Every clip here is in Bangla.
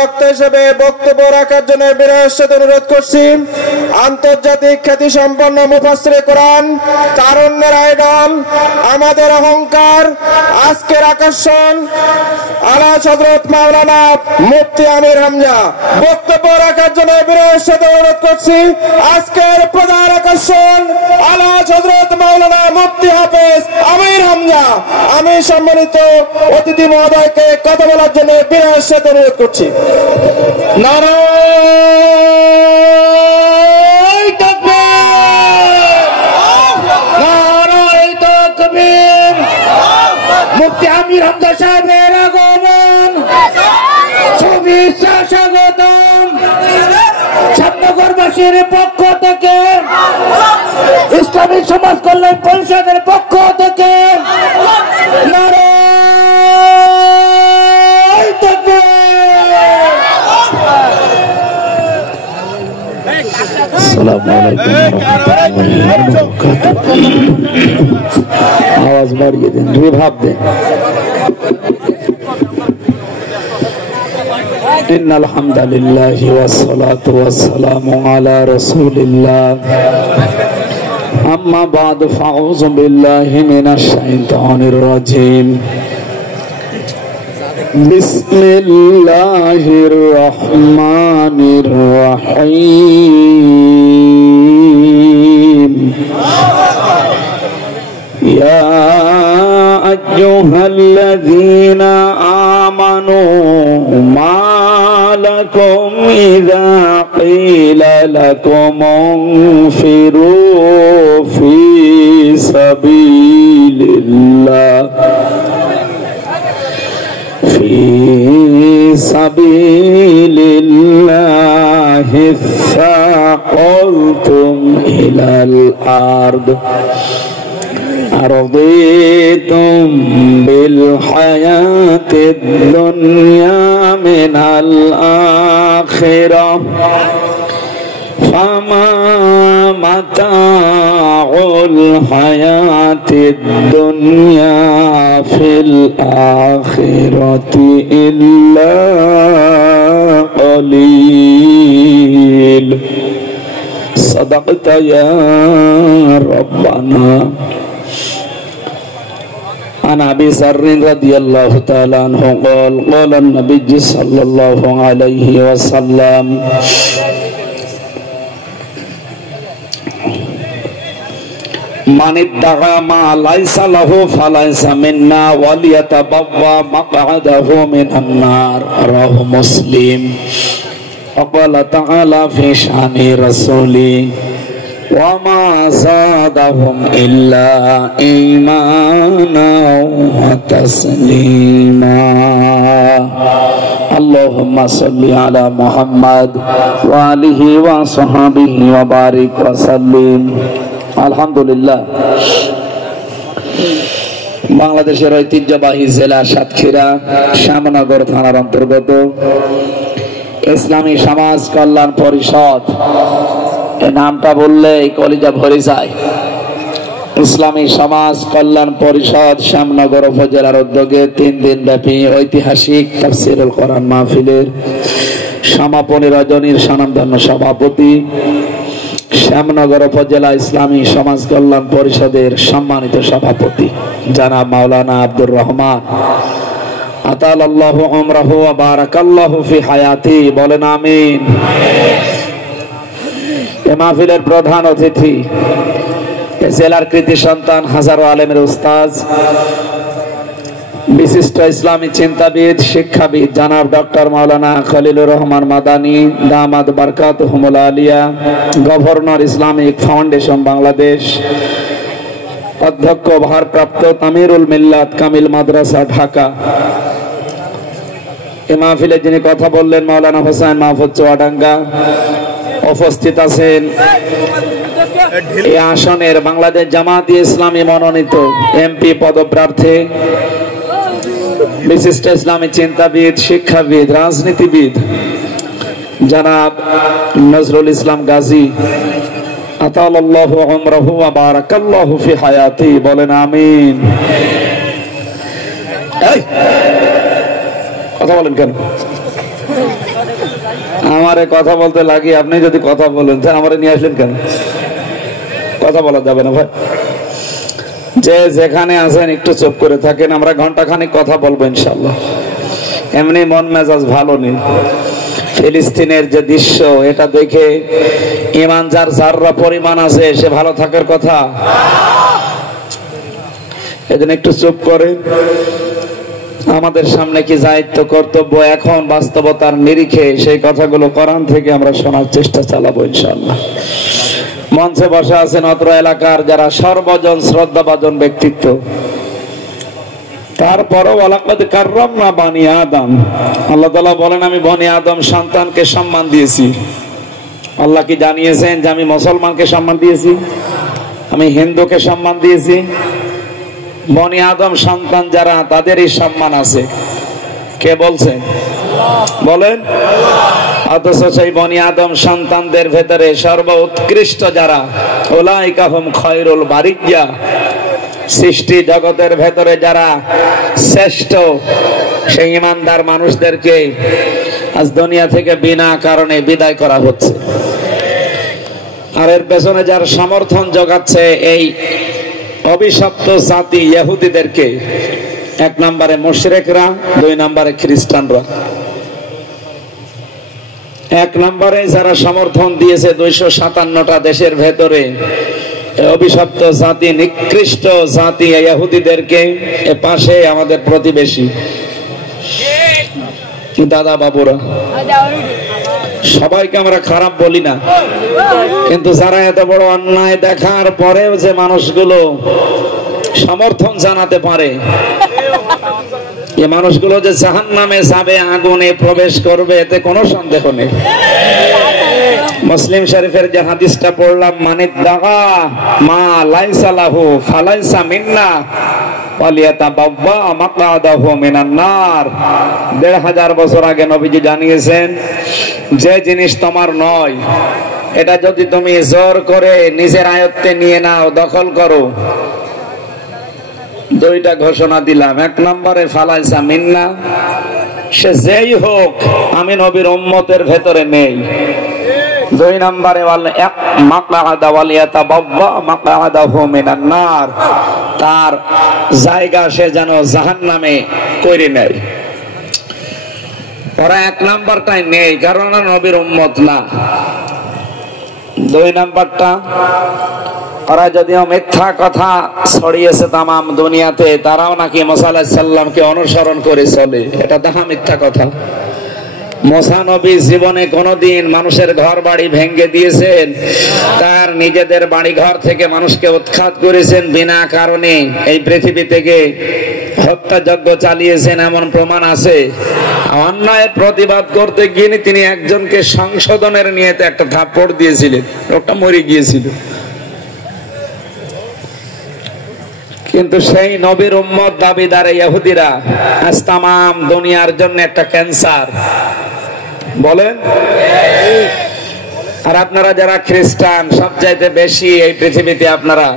বক্তা হিসেবে বক্তব্য রাখার জন্য বিনয়ের সাথে অনুরোধ করছি আন্তর্জাতিক খ্যাতি সম্পন্ন মুফাসসিরে কোরআন, তারুণ্যের আইডল, আমাদের অহংকার, আজকের আকর্ষণ আলাজ হযরত মাওলানা মুফতি আমির হামজা বক্তব্য রাখার জন্য বিনয়ের সাথে অনুরোধ করছি আজকের প্রধান আকর্ষণ আলাজ হযরত মাওলানা মুফতি হাফেজ আমির হামজা। আমি সম্মানিত অতিথি মহোদয়কে কথা বলার জন্য বিনয়ের সাথে অনুরোধ করছি। নারায়ে তাকবীর, নারায়ে তাকবীর। মুফতি আমির হামজা সাহেবের আগমন, শুভেচ্ছা স্বাগতম। শ্যামনগরবাসীর পক্ষ থেকে, ইসলামী সমাজ কল্যাণ পরিষদের পক্ষ থেকে নারায়ে তাকবীর। আসসালামু আলাইকুম। আওয়াজ বাড়িয়ে দেন, রিভাব দেন। ইন্নাল হামদালিল্লাহি ওয়াস সালাতু ওয়াস সালামু আলা রাসূলিল্লাহ। আম্মা বা'দু ফাউযু বিল্লাহি মিনাশ শাইতানির রাজীম। বিসমিল্লাহির রহমানির রহিম। ইয়া আইয়ুহাল্লাযীনা আমানু মা লাকুম ইযা ক্বিলা লাকুম ইনফিরু ফি সাবিলিল্লাহ في سبيل الله ثاقلتم إلى الأرض أرضيتم بالحياة الدنيا من الآخرة فما متاع الحياة الدنيا في الآخرة إلا قليل صدقت يا ربنا عن أبي ذر رضي الله تعالى عنه قال قال النبي صلى الله عليه وسلم من ادعى ما ليس له فليس منا وليتبوأ مقعده من النار رواه مسلم. وقال تعالى في شأن رسوله وما زادهم إلا إيمانا وتسليما. اللهم صل على محمد وآله وصحبه وبارك وسلم. আলহামদুলিল্লাহ। বাংলাদেশের ঐতিহ্যবাহী জেলা সাতক্ষীরা শ্যামনগর থানার অন্তর্গত ইসলামী সমাজ কল্যাণ পরিষদ, এই নামটা বললে কলিজা ভরে যায়। ইসলামী সমাজ কল্যাণ পরিষদ শ্যামনগর উপজেলার উদ্যোগে 3 দিন ব্যাপী ঐতিহাসিক তাফসীরুল কোরআন মাহফিলের সমাপনী রজনীর স্বনামধন্য সভাপতি, শ্যামনগর উপজেলা ইসলামী সমাজ কল্যাণ পরিষদের সম্মানিত সভাপতি জনাব মাওলানা আব্দুর রহমান আতালাল্লাহু উমরাহু ওয়া বারাকাল্লাহু ফি হায়াতি, বলেন আমিন। এই মাহফিলের প্রধান অতিথি জেলার কৃতি সন্তান, হাজারো আলেমের উস্তাদ, বিশিষ্ট ইসলামী চিন্তাবিদ, শিক্ষাবিদ জনাব ডক্টর মাওলানা খলিলুর রহমান মাদানী দামাদ বারকাতুহুমুল আলিয়া, গভর্নর ইসলামিক ফাউন্ডেশন বাংলাদেশ, অধ্যক্ষ ভারপ্রাপ্ত তামিরুল মিল্লাত কামিল মাদ্রাসা ঢাকা। এই মাহফিলে যিনি কথা বললেন মাওলানা হোসেন মাহফুজ চুয়াডাঙ্গা। উপস্থিত আছেন এই আসনের বাংলাদেশ জামায়াতে ইসলামী মনোনীত এমপি পদপ্রার্থী, বিশিষ্ট ইসলামী চিন্তাবিদ, শিক্ষাবিদ, রাজনীতিবিদ জনাব নজরুল ইসলাম গাজী আতালাল্লাহু উমরাহু ওয়া বারাকাল্লাহু ফি হায়াতি, বলেন আমিন। কথা বলেন কেন? আমারে কথা বলতে লাগি, আপনি যদি কথা বলেন আমারে নিয়ে আসলেন কেন? কথা বলা যাবে না ভাই। যে যেখানে আছেন একটু চুপ করে থাকেন, আমরা ঘন্টাখানিক কথা বলবো ইনশাল্লাহ। এমনি মন মেজাজ ভালো নেই। ফিলিস্তিনের যে দৃশ্য, এটা দেখে ইমান যার যাররা পরিমাণ আছে সে ভালো থাকার কথা। এজন্য একটু চুপ করে। আমাদের সামনে কি দায়িত্ব কর্তব্য, এখন বাস্তবতার নিরিখে সেই কথাগুলো কোরআন থেকে আমরা শোনার চেষ্টা চালাবো ইনশাআল্লাহ। মঞ্চে বসে আছেন অত্র এলাকার যারা সর্বজন শ্রদ্ধাভাজন ব্যক্তিত্ব, তারপরও ওয়ালাকাদ কাররামনা বানি আদম, আল্লাহ তাআলা বলেন আমি বনি আদম সন্তানকে সম্মান দিয়েছি। আল্লাহ কি জানিয়েছেন যে আমি মুসলমানকে সম্মান দিয়েছি, আমি হিন্দুকে সম্মান দিয়েছি? বনি আদম সন্তান যারা তাদেরই সম্মান আছে। কে বলছেন? বলেন। অথচ সেই বনি আদম সন্তানদের ভেতরে সর্বোৎকৃষ্ট যারা, উলাইকা হুম খায়রুল বারিয়া, সৃষ্টি জগতের ভেতরে যারা শ্রেষ্ঠ, সেই ইমানদার মানুষদেরকে আজ দুনিয়া থেকে বিনা কারণে বিদায় করা হচ্ছে। আর এর পেছনে যার সমর্থন জোগাচ্ছে এই অভিশপ্ত জাতি ইহুদিদেরকে, এক নম্বরে মুশরিকরা, দুই নম্বরে খ্রিস্টানরা। এক নম্বরে যারা সমর্থন দিয়েছে 257টা দেশের ভেতরে অভিশপ্ত জাতি, নিকৃষ্ট জাতি ইহুদিদেরকে, এ পাশে আমাদের প্রতিবেশী দাদা বাবুরা। সবাইকে আমরা খারাপ বলি না, কিন্তু যারা এত বড় অন্যায় দেখার পরেও যে মানুষগুলো সমর্থন জানাতে পারে, এই মানুষগুলো যে জাহান্নামে যাবে, আগুনে প্রবেশ করবে, এতে কোনো সন্দেহ নেই। মুসলিম শরীফের যে হাদিসটা পড়লাম, মানিদ দাগা মা লাইসা লাহু ফালাইসা মিন্না ওয়ালিয়াতাবাওয়া মাকআদাহু মিনান নার। 1500 বছর আগে নবীজি জানিয়েছেন, যে জিনিস তোমার নয় এটা যদি তুমি জোর করে নিজের আয়ত্তে নিয়ে নাও, দখল করো, দুইটা ঘোষণা দিলাম। এক নম্বরে ফালাইসা মিন্না, সে যেই হোক আমি নবীর উম্মতের ভেতরে নেই। দুই নম্বরে তার জায়গা সে যেন জাহান্নামে করে নেয়। ওরা এক নাম্বারটাই নেই, কারণ নবীর উম্মত না। দুই নাম্বারটা, ওরা যদিও মিথ্যা কথা ছড়িয়েছে তামাম দুনিয়াতে, তারাও নাকি মুসা আলাইহিস সালামকে অনুসরণ করে চলে, এটা দেখা মিথ্যা কথা। মুসা নবী জীবনে কোনদিন মানুষের ঘর বাড়ি ভেঙে দিয়েছেন? তার নিজেদের বাড়ি ঘর থেকে মানুষকে উৎখাত করেছেন বিনা কারণে, এই পৃথিবী থেকে হত্যাযজ্ঞ চালিয়েছেন, এমন প্রমাণ আছে। অন্যায়ের প্রতিবাদ করতে গিয়ে তিনি একজনকে সংশোধনের নিয়েতে একটা থাপ্পড় দিয়েছিলেন, লোকটা মরে গিয়েছিল। কিন্তু সেই নবীর উম্মত দাবিদার ইহুদিরা আজ তামাম দুনিয়ার জন্য একটা ক্যান্সার। বলেন। আর আপনারা যারা খ্রিস্টান, সবচাইতে বেশি এই পৃথিবীতে আপনারা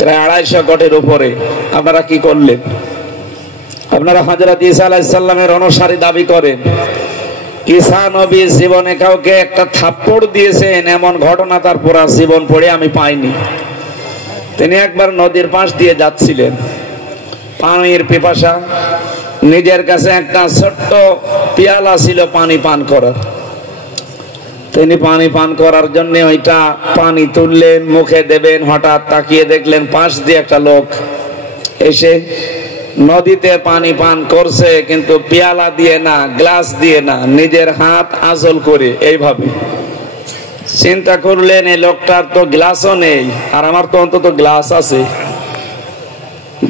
প্রায় 250 কোটির উপরে, আপনারা কি করলেন? আপনারা হযরত ঈসা আলাইহিস সালামের অনুসারী দাবি করেন। ঈসা নবী জীবনে কাউকে একটা থাপ্পড় দিয়েছেন এমন ঘটনা তার পুরা জীবন পড়ে আমি পাইনি। তিনি একবার নদীর পাশ দিয়ে যাচ্ছিলেন, পানির পিপাসা, নিজের কাছে একটা ছোট্ট পিয়ালা ছিল পানি পান করার। তিনি পানি পান করার জন্য ওইটা পানি তুললেন, মুখে দেবেন, হঠাৎ তাকিয়ে দেখলেন পাশ দিয়ে একটা লোক এসে নদীতে পানি পান করছে, কিন্তু পিয়ালা দিয়ে না, গ্লাস দিয়ে না, নিজের হাত আঁচল করে এইভাবে। চিন্তা করলেন এই লোকটার তো গ্লাসও নেই, আর আমার তো অন্তত গ্লাস আছে।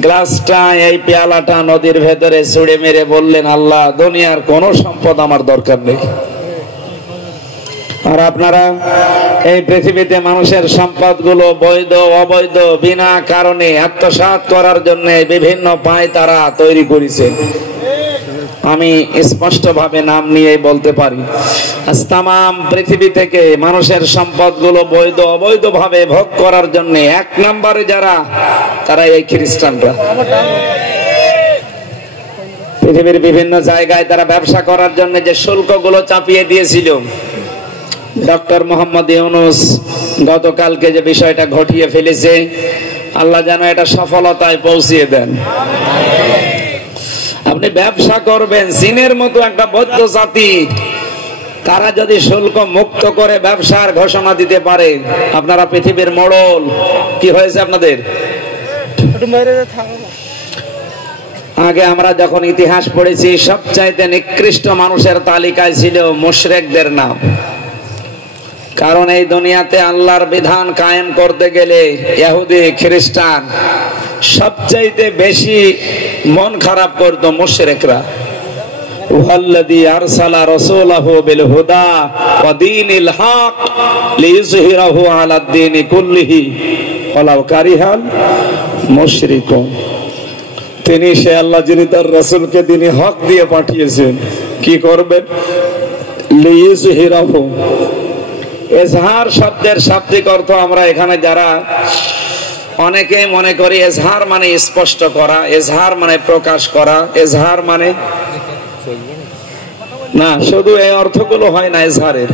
গ্লাসটা, এই পেয়ালাটা নদীর ভেতরে ছুঁড়ে মেরে বললেন, আল্লাহ, দুনিয়ার কোন সম্পদ আমার দরকার নেই। আর আপনারা এই পৃথিবীতে মানুষের সম্পদগুলো বৈধ অবৈধ বিনা কারণে আত্মসাৎ করার জন্য বিভিন্ন পায়তারা তৈরি করেছে। আমি স্পষ্ট ভাবে নাম নিয়ে বলতে পারি, আজ তামাম পৃথিবী থেকে মানুষের সম্পদগুলো বৈধ অবৈধ ভাবে ভোগ করার জন্য এক নম্বরে যারা, তারা এই খ্রিস্টানরা। পৃথিবীর বিভিন্ন জায়গায় তারা ব্যবসা করার জন্য যে শুল্কগুলো চাপিয়ে দিয়েছিল, ডক্টর মোহাম্মদ ইউনূস গতকালকে যে বিষয়টা ঘটিয়ে ফেলেছে, আল্লাহ যেন এটা সফলতায় পৌঁছিয়ে দেন। আপনি ব্যবসা করবেন, চীনের মতো একটা বৌদ্ধ জাতি, তারা যদি শুল্ক মুক্ত করে ব্যবসার ঘোষণা দিতে পারে, আপনারা পৃথিবীর মোড়ল। কি হয়েছে আপনাদের? আগে আমরা যখন ইতিহাস পড়েছি, সবচাইতে নিকৃষ্ট মানুষের তালিকায় ছিল মুশরিকদের নাম। কারণ এই দুনিয়াতে আল্লাহর বিধান কায়েম করতে গেলে ইহুদি খ্রিস্টান সবচাইতে বেশি মন খারাপ করতো মুশরিকরা। ওয়াল্লাযী আরসালা রাসূলাহু বিল হুদা ওয়া দীনিল হক লিইয়ুযহিরাহু আলাদ দীনি কুল্লিহি ওয়ালাউ কারিহাল মুশরিকুন। তিনি সে আল্লাহ যিনি তার রাসূলকে দ্বীনে হক দিয়ে পাঠিয়েছেন, কি করবেন? লিইয়ুযহিরাহু। এজহার শব্দের শাব্দিক অর্থ আমরা এখানে যারা অনেকে মনে করি এজহার মানে স্পষ্ট করা, এজহার মানে প্রকাশ করা, এজহার মানে না, শুধু এই অর্থগুলো হয় না এজহারের।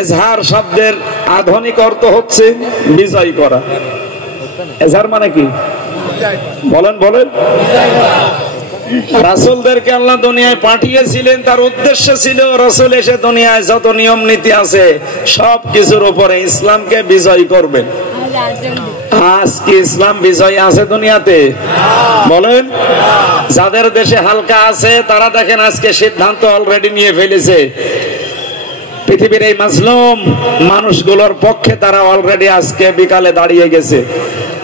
এজহার শব্দের আধুনিক অর্থ হচ্ছে বিজয় করা। এজহার মানে কি বলেন বলেন? রাসূলদেরকে আল্লাহ দুনিয়ায় পাঠিয়েছিলেন, তার উদ্দেশ্য ছিল রাসূল এসে দুনিয়ায় যত নিয়ম নীতি আছে সব কিছুর উপরে ইসলামকে বিজয় করবেন। আজ কি ইসলাম বিজয় আছে দুনিয়াতে? বলেন। যাদের দেশে হালকা আছে তারা দেখেন আজকে সিদ্ধান্ত অলরেডি নিয়ে ফেলেছে, পৃথিবীর এই মাজলুম মানুষগুলোর পক্ষে তারা অলরেডি আজকে বিকালে দাঁড়িয়ে গেছে।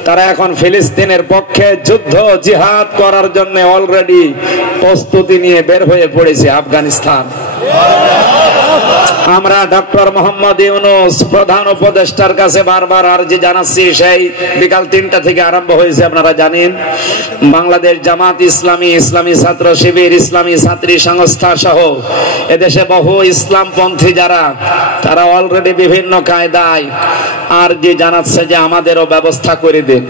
তারা এখন ফিলিস্তিনের পক্ষে যুদ্ধ জিহাদ করার জন্য অলরেডি প্রস্তুতি নিয়ে বের হয়ে পড়েছে আফগানিস্তান। আমরা ডক্টর মোহাম্মদ ইউনূস প্রধান উপদেষ্টার কাছে বারবার আর্জি জানাচ্ছি, সেই বিকাল 3টা থেকে আরম্ভ হয়েছে, আপনারা জানেন। বাংলাদেশ জামাত ইসলামী, ইসলামী ছাত্র শিবির, ইসলামী ছাত্রী সংস্থা সহ এদেশে বহু ইসলামপন্থী যারা, তারা অলরেডি বিভিন্ন কায়দায় আর্জি জানাচ্ছে যে আমাদেরও ব্যবস্থা করে দিন।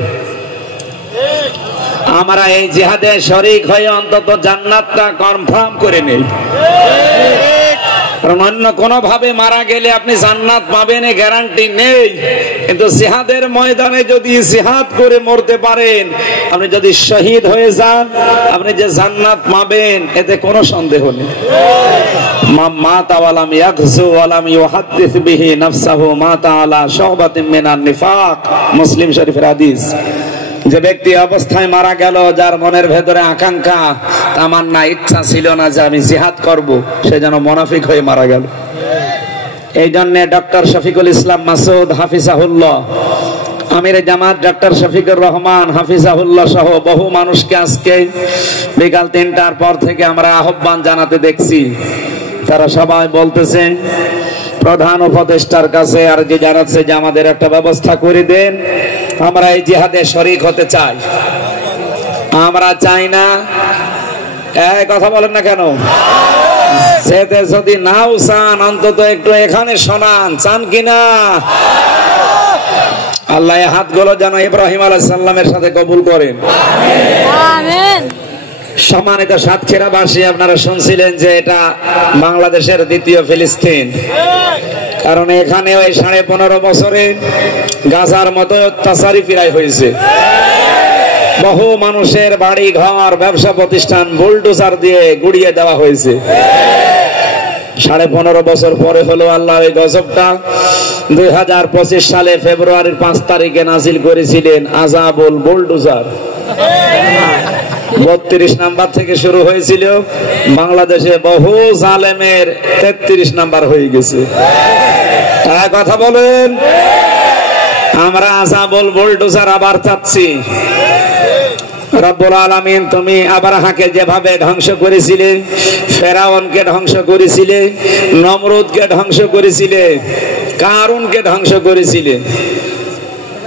আমরা এই জিহাদে শরীক হয়ে অন্তত জান্নাতটা কনফার্ম করে নেই। কারণ অন্য কোন ভাবে মারা গেলে আপনি জান্নাত পাবেন এ গ্যারান্টি নেই, কিন্তু জিহাদের ময়দানে যদি জিহাদ করে মরতে পারেন, আপনি যদি শহীদ হয়ে যান, আপনি যে জান্নাত পাবেন এতে কোনো সন্দেহ নেই। মাতা ওয়ালাম ইয়াগজু ওয়ালাম ইউহাদ্দিস বিহি নাফসাহু মাতা আলা শুবাতিন মিনান নিফাক, মুসলিম শরীফের হাদিস। যে ব্যক্তি অবস্থায় মারা গেল, যার মনের ভেতরে আকাঙ্ক্ষা তামান্না ইচ্ছা ছিল না যে আমি জিহাদ করব, সে যেন মুনাফিক হয়ে মারা গেল। এই জন্য ডক্টর শফিকুল ইসলাম মাসুদ হাফিজাহুল্লাহ, আমির জামাত ডক্টর শফিকুর রহমান হাফিজাহুল্লাহ সহ বহু মানুষকে আজকে বিকাল 3টার পর থেকে আমরা আহ্বান জানাতে দেখছি। তারা সবাই বলতেছেন প্রধান উপদেষ্টার কাছে আর যে জানাচ্ছে যে আমাদের একটা ব্যবস্থা করে দেন, আমরা এই জিহাদে শরীক হতে চাই। আমরা চাই না, এই কথা বলেন না কেন? সেতে যদি নাও চান অন্তত একটু এখানে শোনান, চান কিনা? আল্লাহ এই হাতগুলো যেন ইব্রাহিম আলাইহিস সালামের সাথে কবুল করেন। আমিন। সম্মানিত সাতক্ষীরাবাসী, আপনারা শুনছিলেন যে এটা বাংলাদেশের দ্বিতীয় ফিলিস্তিন। কারণ এখানে ওই 15.5 বছরে গাজার মতো অত্যাচারী প্রায় হয়েছে। বহু মানুষের বাড়ি ঘর ব্যবসা প্রতিষ্ঠান বুলডোজার দিয়ে গুড়িয়ে দেওয়া হয়েছে। 15.5 বছর পরে হলো আল্লাহ এই গজবটা 2025 সালে ফেব্রুয়ারির 5 তারিখে নাজিল করেছিলেন আযাবুল বুলডোজার। 32 নাম্বার থেকে শুরু হয়েছিল, বাংলাদেশে বহু জালেমের 33 নাম্বার হয়ে গেছে। কথা বলেন। আমরা আযাবুল বুলডোজার আবার চাচ্ছি। রব্বুল আলামিন, তুমি আবরাহাকে যেভাবে ধ্বংস করেছিলে, ফেরাউনকে ধ্বংস করেছিলে, নমরুদকে ধ্বংস করেছিলে, কারুনকে ধ্বংস করেছিলে,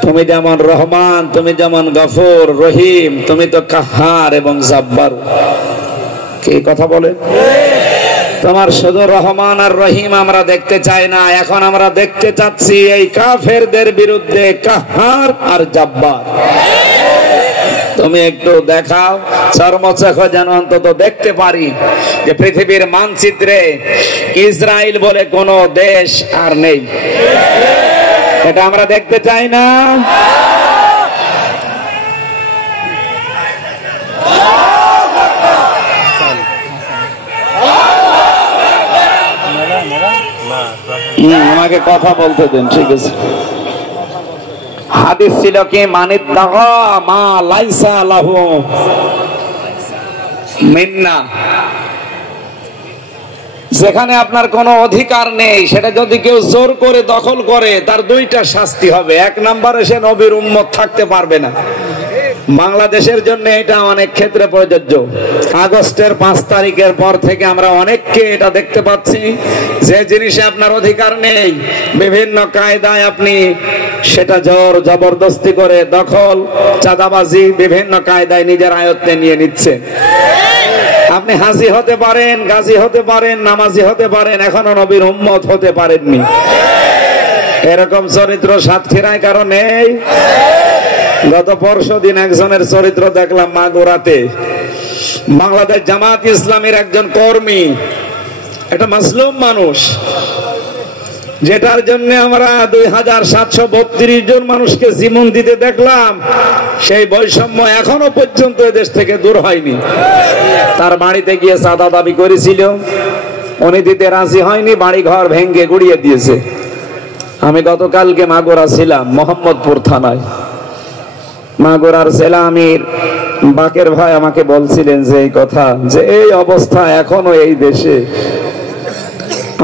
তুমি যেমন রহমান, তুমি যেমন গফুর রহিম, তুমি তো কাহার এবং জাব্বার। কি কথা বলে? তোমার শুধু রহমান আর রহিম আমরা দেখতে চাই না, এখন আমরা দেখতে চাচ্ছি এই কাফেরদের বিরুদ্ধে কাহার আর জাব্বার। তুমি একটু দেখাও, চর্মচক্ষ যেন অন্তত দেখতে পারি যে পৃথিবীর মানচিত্রে ইসরায়েল বলে কোন দেশ আর নেই। এটা আমরা দেখতে চাই না। আমাকে কথা বলতে দেন, ঠিক আছে। হাদিস ছিল কি, মানিদ্দাগা মা লাইসা লাহু মিন্না, যেখানে আপনার কোনো অধিকার নেই সেটা যদি কেউ জোর করে দখল করে তার দুইটা শাস্তি হবে। এক নম্বরে সে নবীর উম্মত থাকতে পারবে না। বাংলাদেশের জন্য এটা অনেক ক্ষেত্রে প্রযোজ্য। আগস্টের 5 তারিখের পর থেকে আমরা অনেককে এটা দেখতে পাচ্ছি, যে জিনিসে আপনার অধিকার নেই বিভিন্ন কায়দায় আপনি সেটা জোর জবরদস্তি করে দখল, চাঁদাবাজি বিভিন্ন কায়দায় নিজের আয়ত্তে নিয়ে নিচ্ছে। আপনি হাজি হতে পারেন, গাজী হতে পারেন, নামাজি হতে পারেন, এখনো নবীর উম্মত হতে পারেননি। এরকম চরিত্র সাতক্ষীরায় কারো নেই। গত পরশুদিন একজনের চরিত্র দেখলাম মাগুরাতে। বাংলাদেশ জামাত ইসলামের একজন কর্মী, একটা মাসলুম মানুষ, যেটার জন্য আমরা 2732 জন মানুষকে জীবন দিতে দেখলাম, সেই বৈষম্য এখনো পর্যন্ত দেশ থেকে দূর হয়নি। তার বাড়িতে গিয়ে চাঁদা দাবি করেছিল, উনি দিতে রাজি হয়নি, বাড়ি ঘর ভেঙে গুড়িয়ে দিয়েছে। আমি গতকালকে মাগুরা ছিলাম, মোহাম্মদপুর থানায়। মাগুরার জেলা আমির বাকের ভাই আমাকে বলছিলেন যে এই কথা, যে এই অবস্থা এখনো এই দেশে।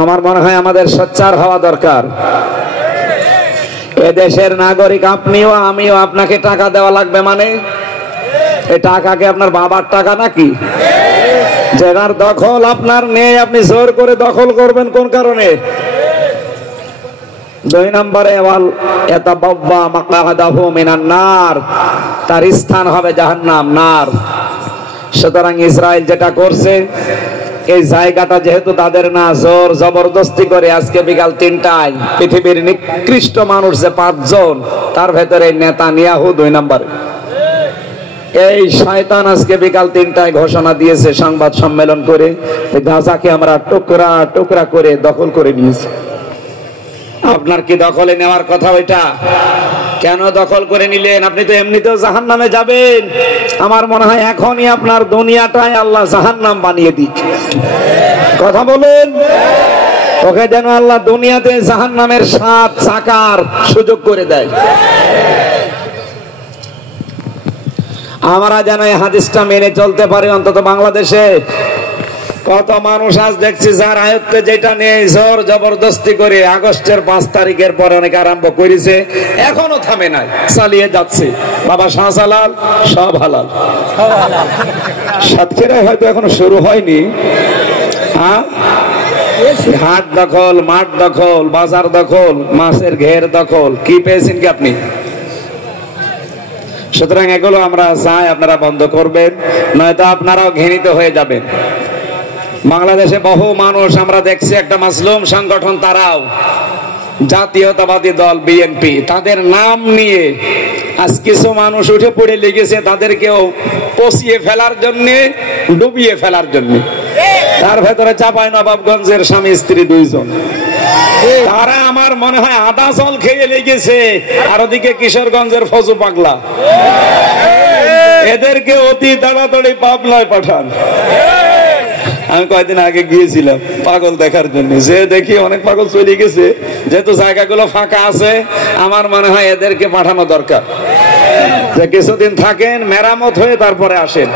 আমার মনে হয় আমাদের সোচ্চার হওয়া দরকার। এ দেশের নাগরিক আপনিও আমিও, আপনাকে টাকা দেওয়া লাগবে মানে এই টাকাকে আপনার বাবার টাকা নাকি? যার দখল আপনার নেই, আপনি জোর করে দখল করবেন কোন কারণে? 2 নম্বরে তার স্থান হবে জাহান্নাম, নার। সুতরাং ইসরায়েল যেটা করছে, এই জায়গাটা যেহেতু তাদের না, জোর জবরদস্তি করে আজকে বিকাল 3টায় পৃথিবীর নিকৃষ্ট মানুষ যে 5 জন, তার ভেতরে নেতানিয়াহু 2 নম্বরে। এই শয়তান আজকে বিকাল 3টায় ঘোষণা দিয়েছে সংবাদ সম্মেলন করে, গাজাকে আমরা টুকরা টুকরা করে দখল করে নিয়েছি। আপনার কি দখলে নেওয়ার কথা ওইটা? কেন দখল করে নিলেন? আপনি তো এমনিতেও জাহান্নামে যাবেন। আমার মনে হয় এখনই আপনার দুনিয়াটাই আল্লাহ জাহান্নাম বানিয়ে দিক। কথা বলেন, ওকে যেন আল্লাহ দুনিয়াতে জাহান্নামের 7 চাকার সুযোগ করে দেয়। আমরা যেন এই হাদিসটা মেনে চলতে পারি অন্তত বাংলাদেশে। কত মানুষ আজ দেখছি যার আয়ত্তে যেটা নেই জোর জবরদস্তি করে আগস্টের 5 তারিখের পরে অনেক আরম্ভ করেছে, এখনো থামে নাই, চালিয়ে যাচ্ছে। বাবা শাহজালাল সব হালাল, সাতক্ষীরায় হয়তো এখনো শুরু হয়নি। হাট দখল, মাঠ দখল, বাজার দখল, মাছের ঘের দখল, কি পেয়েছেন কি আপনি? সুতরাং এগুলো আমরা চাই আপনারা বন্ধ করবেন, নয়তো আপনারাও ঘৃণিত হয়ে যাবেন। বাংলাদেশে বহু মানুষ আমরা দেখছি, একটা মাসলুম সংগঠন, তারাও জাতীয়তাবাদী দল বিএনপি, তাদের নাম নিয়ে আজ কিছু মানুষ উঠে পড়ে লেগেছে তাদেরকেও পচিয়ে ফেলার জন্য, ডুবিয়ে ফেলার জন্য। তার ভেতরে চাঁপাইনবাবগঞ্জের স্বামী স্ত্রী 2 জন, তারা আমার মনে হয় আদা জল খেয়ে লেগেছে। আর ওদিকে কিশোরগঞ্জের ফজু পাগলা, এদেরকে অতি তাড়াতাড়ি পাবনায় পাঠান। আমি কয়েকদিন আগে গিয়েছিলাম পাগল দেখার জন্য, যে দেখি অনেক পাগল চলে গেছে। যেহেতু জায়গাগুলো ফাঁকা আছে, আমার মনে হয় এদেরকে পাঠানো দরকার, যে কিছুদিন থাকেন, মেরামত হয়ে তারপরে আসেন।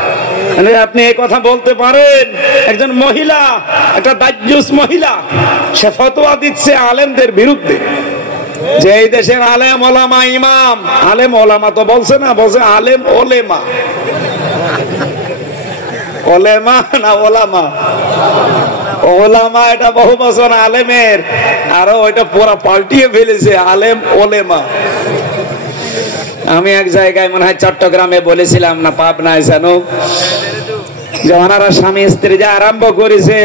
আপনি এই কথা বলতে পারেন? একজন মহিলা, একটা দাজ্জুস মহিলা, সে ফতোয়া দিচ্ছে আলেমদের বিরুদ্ধে, যে এই দেশের আলেম ওলামা ইমাম, আলেম ওলামা তো বলছে না, বলছে আলেম ওলেমা। ওলেমা না ওলামা? ওলামা এটা বহু বছর আলেমের, আরো ওইটা পুরো পাল্টিয়ে ফেলেছে, আলেম ওলেমা। আমি এক জায়গায় মনে হয় চট্টগ্রামে বলেছিলাম না পাবনায় যেন, যে ওনারা স্বামী স্ত্রী যে আরম্ভ করেছে,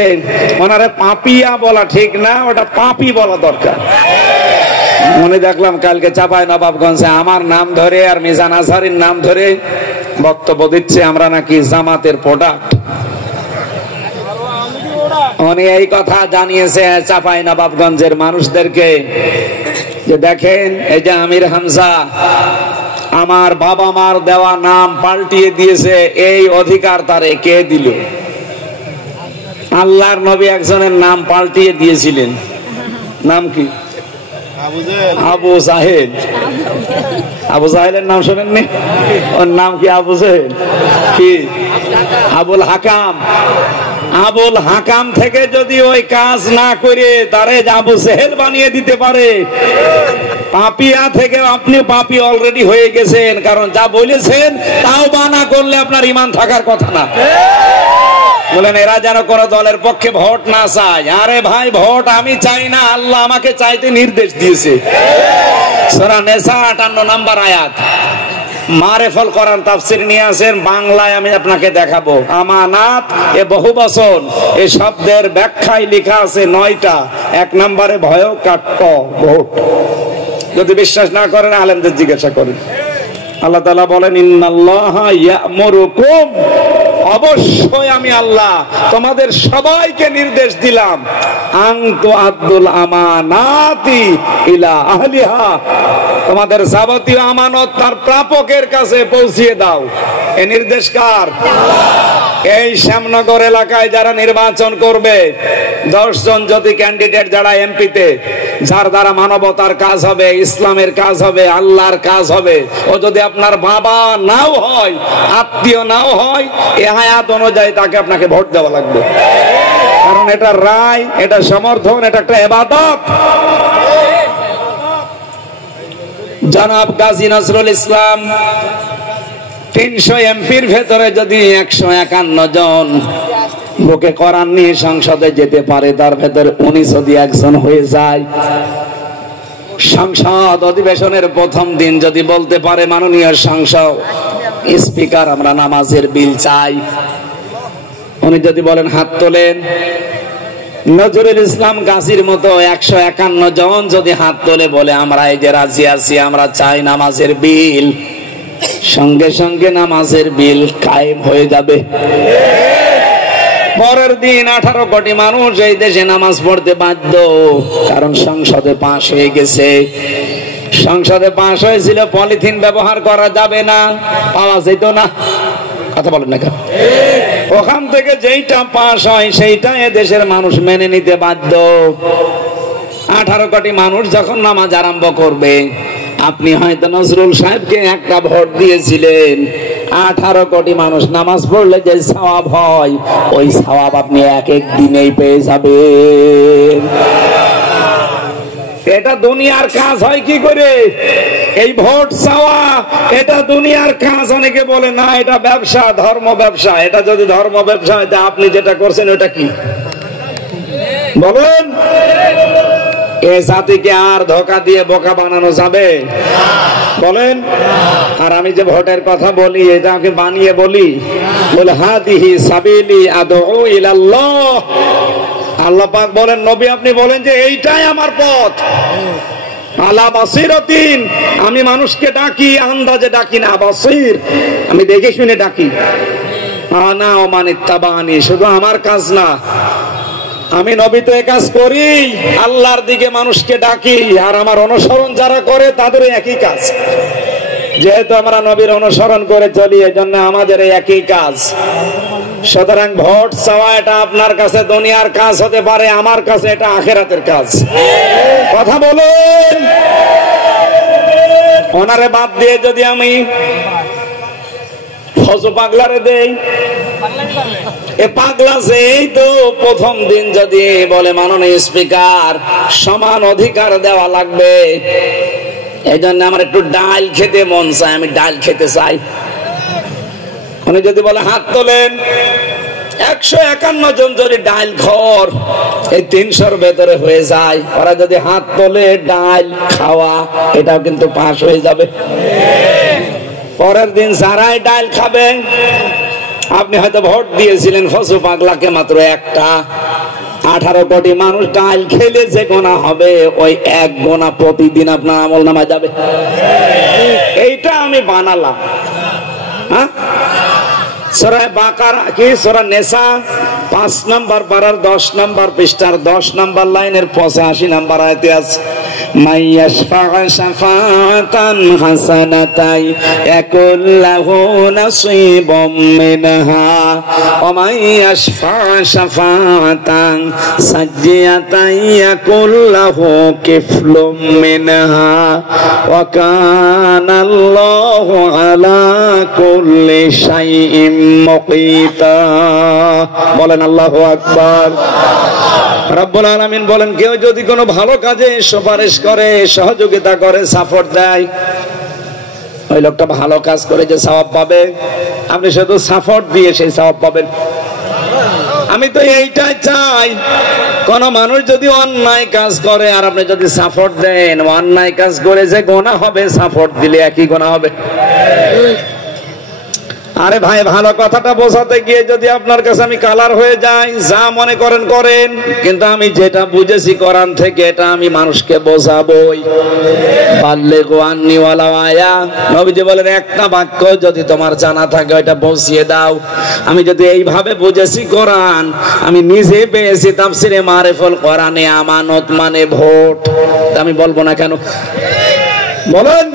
ওনারা পাপিয়া বলা ঠিক না, ওটা পাপি বলা দরকার। মনে দেখলাম কালকে চাঁপাইনবাবগঞ্জে আমার নাম ধরে আর মিজান আজহারের নাম ধরে বক্তব্য দিচ্ছে আমরা নাকি জামাতের প্রোডাক্ট। উনি এই কথা জানিয়েছে চাঁপাইনবাবগঞ্জের মানুষদেরকে যে দেখেন, এই যে আমির হামজা আমার বাবা মার দেওয়া নাম পাল্টিয়ে দিয়েছে, এই অধিকার তারে কে দিল? আল্লাহর নবী একজনের নাম পাল্টিয়ে দিয়েছিলেন। নাম কি? আবু জাহেল। আবু জাহেলের নাম শোনেননি? ওর নাম কি? আবু জাহেল কি? আবুল হাকাম। আবুল হাকাম থেকে যদি ওই কাজ না করে তারে আবু জাহেল বানিয়ে দিতে পারে, পাপিয়া থেকে আপনি পাপি অলরেডি হয়ে গেছেন। কারণ যা বলেছেন তাও বানা করলে আপনার ঈমান থাকার কথা না। বলেন এরা যেন কোন দলের পক্ষে ভোট না চায়। আরে ভাই, ভোট আমি চাই না, আল্লাহ আমাকে চাইতে নির্দেশ দিয়েছে। সূরা নিসা 58 নম্বর আয়াত। মারেফুল কোরআন তাফসীর নিয়ে আসেন বাংলায়, আমি আপনাকে দেখাবো। আমানাত এ বহু বচন, এই শব্দের ব্যাখ্যায় লেখা আছে 9টা। 1 নম্বরে ভয়কাট্য ভোট। যদি বিশ্বাস না করেন আলেমদের জিজ্ঞাসা করেন। আল্লাহ তাআলা বলেন ইন্নাল্লাহা ইয়া'মুরুকুম, অবশ্যই আমি আল্লাহ তোমাদের সবাইকে নির্দেশ দিলাম, আন তুআদ্দুল আমানাতি ইলা আহলিহা, তোমাদের যাবতীয় আমানত তার প্রাপকের কাছে পৌঁছিয়ে দাও। এই নির্দেশ কার? এই শ্যামনগর এলাকায় যারা নির্বাচন করবে 10 জন যদি ক্যান্ডিডেট যারা এমপিতে, যার দ্বারা মানবতার কাজ হবে, ইসলামের কাজ হবে, আল্লাহর কাজ হবে, ও যদি আপনার বাবা নাও হয়, আত্মীয় নাও হয়, এই আয়াত অনুযায়ী তাকে আপনাকে ভোট দেওয়া লাগবে। কারণ এটা রায়, এটা সমর্থন, এটা একটা ইবাদত। জনাব গাজী নজরুল ইসলাম 300 এমপির ভেতরে যদি 151 জন বুকে কোরআন নিয়ে সংসদে যেতে পারে, তার ভেতরে উনি যদি একজন হয়ে যায়, সংসদ অধিবেশনের প্রথম দিন যদি বলতে পারে মাননীয় সংসদ স্পিকার আমরা নামাজের বিল চাই, উনি যদি বলেন হাত তোলেন, নজরুল ইসলাম গাজীর মতো 151 জন যদি হাত তোলে বলে আমরা এই যে রাজি আছি, আমরা চাই নামাজের বিল, সঙ্গে সঙ্গে নামাজের বিল কায়েম হয়ে যাবে। পরের দিন 18 কোটি মানুষ এই দেশে নামাজ পড়তে বাধ্য, কারণ সংসদে পাশ হয়ে গেছে। সংসদে পাশ হয়েছিল পলিথিন ব্যবহার করা যাবে না, পাওয়া যেত না, কথা বলেন না কেন? ওখান থেকে যেইটা পাশ হয় সেইটা দেশের মানুষ মেনে নিতে বাধ্য। 18 কোটি মানুষ যখন নামাজ আরম্ভ করবে, আপনি হয়তো নজরুল সাহেবকে একটা ভোট দিয়েছিলেন, 18 কোটি মানুষ নামাজ পড়লে যে সওয়াব হয়, ওই সওয়াব আপনি এক এক দিনেই পেয়ে যাবেন। এটা দুনিয়ার কাজ হয় কি করে? এই ভোট চাওয়া এটা দুনিয়ার কাজ। অনেকে বলে না এটা ব্যবসা, ধর্ম ব্যবসা। এটা যদি ধর্ম ব্যবসা হয়, আপনি যেটা করছেন ওটা কি বলেন? এ জাতিকে আর ধোঁকা দিয়ে বোকা বানানো যাবে বলেন? আর আমি যে ভোটের কথা বলি, এটা আমাকে বানিয়ে বলি, বলে হাদিহি সাবিলি আদউ ইলাল্লাহ। আল্লাহ পাক বলেন, নবী আপনি বলেন যে এইটাই আমার পথ, আলা বাসিরাতিন, আমি মানুষকে ডাকি, আন্দাজে ডাকি না, বাসির আমি দেখে শুনে ডাকি। আনা ওয়া মান ইত্তাবানি, শুধু আমার কাজ না, আমি নবী তো এই কাজ করি, আল্লাহর দিকে মানুষকে ডাকি, আর আমার অনুসরণ যারা করে তাদের একই কাজ। যেহেতু আমরা নবীর অনুসরণ করে চলি, এজন্য আমাদের একই কাজ। সুতরাং ভোট চাওয়া এটা আপনার কাছে দুনিয়ার কাজ হতে পারে, আমার কাছে এটা আখিরাতের কাজ। কথা বলেন। ওনারে বাদ দিয়ে যদি আমি ফজু পাগলারে দেই, এ পাগলা এই তো প্রথম দিন যদি বলে মাননীয় স্পিকার সমান অধিকার দেওয়া লাগবে, এই জন্য আমার একটু ডাল খেতে মন চায়, আমি ডাল খেতে চাই, উনি যদি বলে হাত তোলেন, 151 জন যদি ডাল খর এই 300-র ভেতরে হয়ে যায়, ওরা যদি হাত তোলে ডাল খাওয়া, এটাও কিন্তু পাস হয়ে যাবে। পরের দিন যারাই ডাল খাবে, আপনি হয়তো ভোট দিয়েছিলেন ফজু পাগলাকে মাত্র একটা, 18 কোটি মানুষ ডাল খেলে যে গোনা হবে, ওই এক গোনা প্রতিদিন আপনার আমল নামায় যাবে। এইটা আমি বানালাম। হ্যাঁ, সূরা বাকারা কি সূরা নিসা 5 নম্বর পারার 10 নম্বর পৃষ্ঠার 10 নম্বর লাইনের 85 নম্বর আয়াতে আছে মাইয়াশফা শাফাতান হাসানাতাই ইয়াকুল্লাহু নাসীবুম মিনহা ওয়া মাইয়াশফা শাফাতান সাজ্জিয়াতাই ইয়াকুল্লাহু কিফলুম মিনহা ওয়া কানাল্লাহু আলা কুল্লি শাইইন মুকিতা। বলেন আল্লাহু আকবার। রব্বুল আলামিন বলেন, কেউ যদি কোনো ভালো কাজে সুপারিশ করে, সহযোগিতা করে, সাপোর্ট দেয়, ওই লোকটা ভালো কাজ করে যে সওয়াব পাবে, আপনি শুধু সাপোর্ট দিয়ে সেই সওয়াব পাবেন। আমি তো এইটাই চাই, কোন মানুষ যদি অন্যায় কাজ করে আর আপনি যদি সাপোর্ট দেন, অন্যায় কাজ করে যে গুনাহ হবে, সাপোর্ট দিলে একই গুনাহ হবে। আরে ভাই, ভালো কথাটা বোঝাতে গিয়ে যদি আপনার কাছে আমি কালার হয়ে যাই, যা মনে করেন করেন, কিন্তু আমি যেটা বুঝেছি কোরআন থেকে এটা আমি মানুষকে বোঝাবই। বাল্লিগু আন্নী ওয়ালাউ আয়া, নবীজি বলেন একটা বাক্য যদি তোমার জানা থাকে ওটা পৌঁছিয়ে দাও। আমি যদি এইভাবে বুঝেছি কোরআন, আমি নিজে পেয়েছি তাফসিরে মারিফুল কোরআনে আমানত মানে ভোট, আমি বলবো না কেন? বলেন।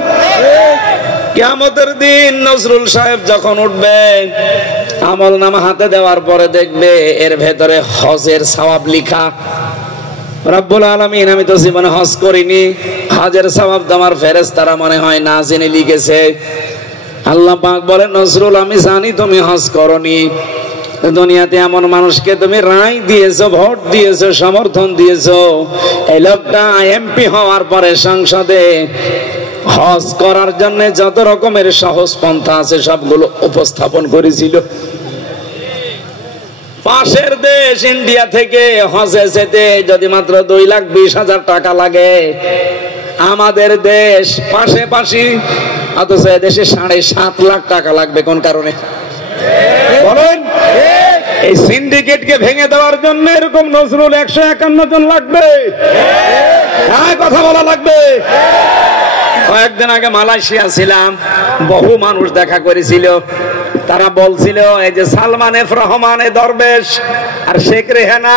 কিয়ামতের দিন নজরুল সাহেব যখন উঠবে, আমল নামা হাতে দেওয়ার পরে দেখবে এর ভেতরে হজের সওয়াব লিখা। রব্বুল আলামিন, আমি তো জীবনে হজ করিনি, হজের সওয়াব তো আমার ফেরেশতারা মনে হয় না জেনে লিখেছে। আল্লাহ পাক বলেন, নজরুল আমি জানি তুমি হজ করনি, দুনিয়াতে এমন মানুষকে তুমি রায় দিয়েছো, ভোট দিয়েছো, সমর্থন দিয়েছো, এই লোকটা এমপি হওয়ার পরে সংসদে হজ করার জন্য যত রকমের সহজ পন্থা আছে সবগুলো উপস্থাপন করেছিল। পাশের দেশ ইন্ডিয়া থেকে হজে যেতে যদি মাত্র 2,20,000 টাকা লাগে, আমাদের দেশ পাশাপাশি, অথচ দেশে 7.5 লাখ টাকা লাগবে। কোন কারণে বলেন? এই সিন্ডিকেটকে ভেঙে দেওয়ার জন্য এরকম নজরুল 151 জন লাগবে। হ্যাঁ, কথা বলা লাগবে। কয়েকদিন আগে মালয়েশিয়া ছিলাম, বহু মানুষ দেখা করেছিল। তারা বলছিল এই যে সালমান এফ রহমান এ দরবেশ আর শেখ রেহানা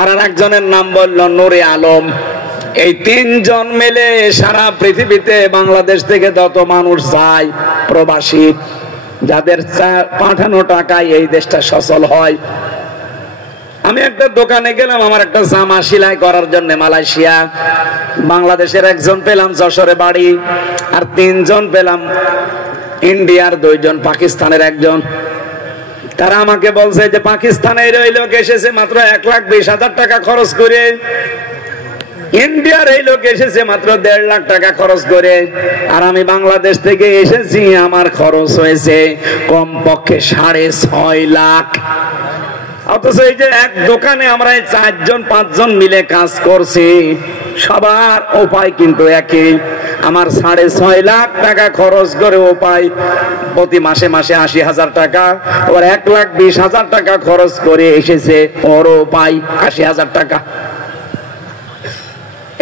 আর একজনের নাম বলল নূরে আলম, এই 3 জন মিলে সারা পৃথিবীতে বাংলাদেশ থেকে যত মানুষ যায় প্রবাসী, যাদের পাঠানো টাকায় এই দেশটা সচল হয়। আমি একটা দোকানে গেলাম আমার একটা জামা সেলাই করার জন্য, মালয়েশিয়া। বাংলাদেশের একজন পেলাম, যশোরে বাড়ি, আর 3 জন পেলাম ইন্ডিয়ার, 2 জন পাকিস্তানের একজন। তারা আমাকে বলছে যে পাকিস্তানের ওই লোক এসেছে মাত্র 1,20,000 টাকা খরচ করে, ইন্ডিয়ার এই লোক এসেছে মাত্র 1.5 লাখ টাকা খরচ করে, আর আমি বাংলাদেশ থেকে এসেছি, আমার খরচ হয়েছে কমপক্ষে 6.5 লাখ। অথচ এই যে এক দোকানে আমরা 4 জন 5 জন মিলে কাজ করছি, সবার উপায় কিন্তু একই। আমার 6.5 লাখ টাকা খরচ করে উপায় প্রতি মাসে মাসে 80,000 টাকা, ওর 1,20,000 টাকা খরচ করে এসেছে, ওর উপায় 80,000 টাকা।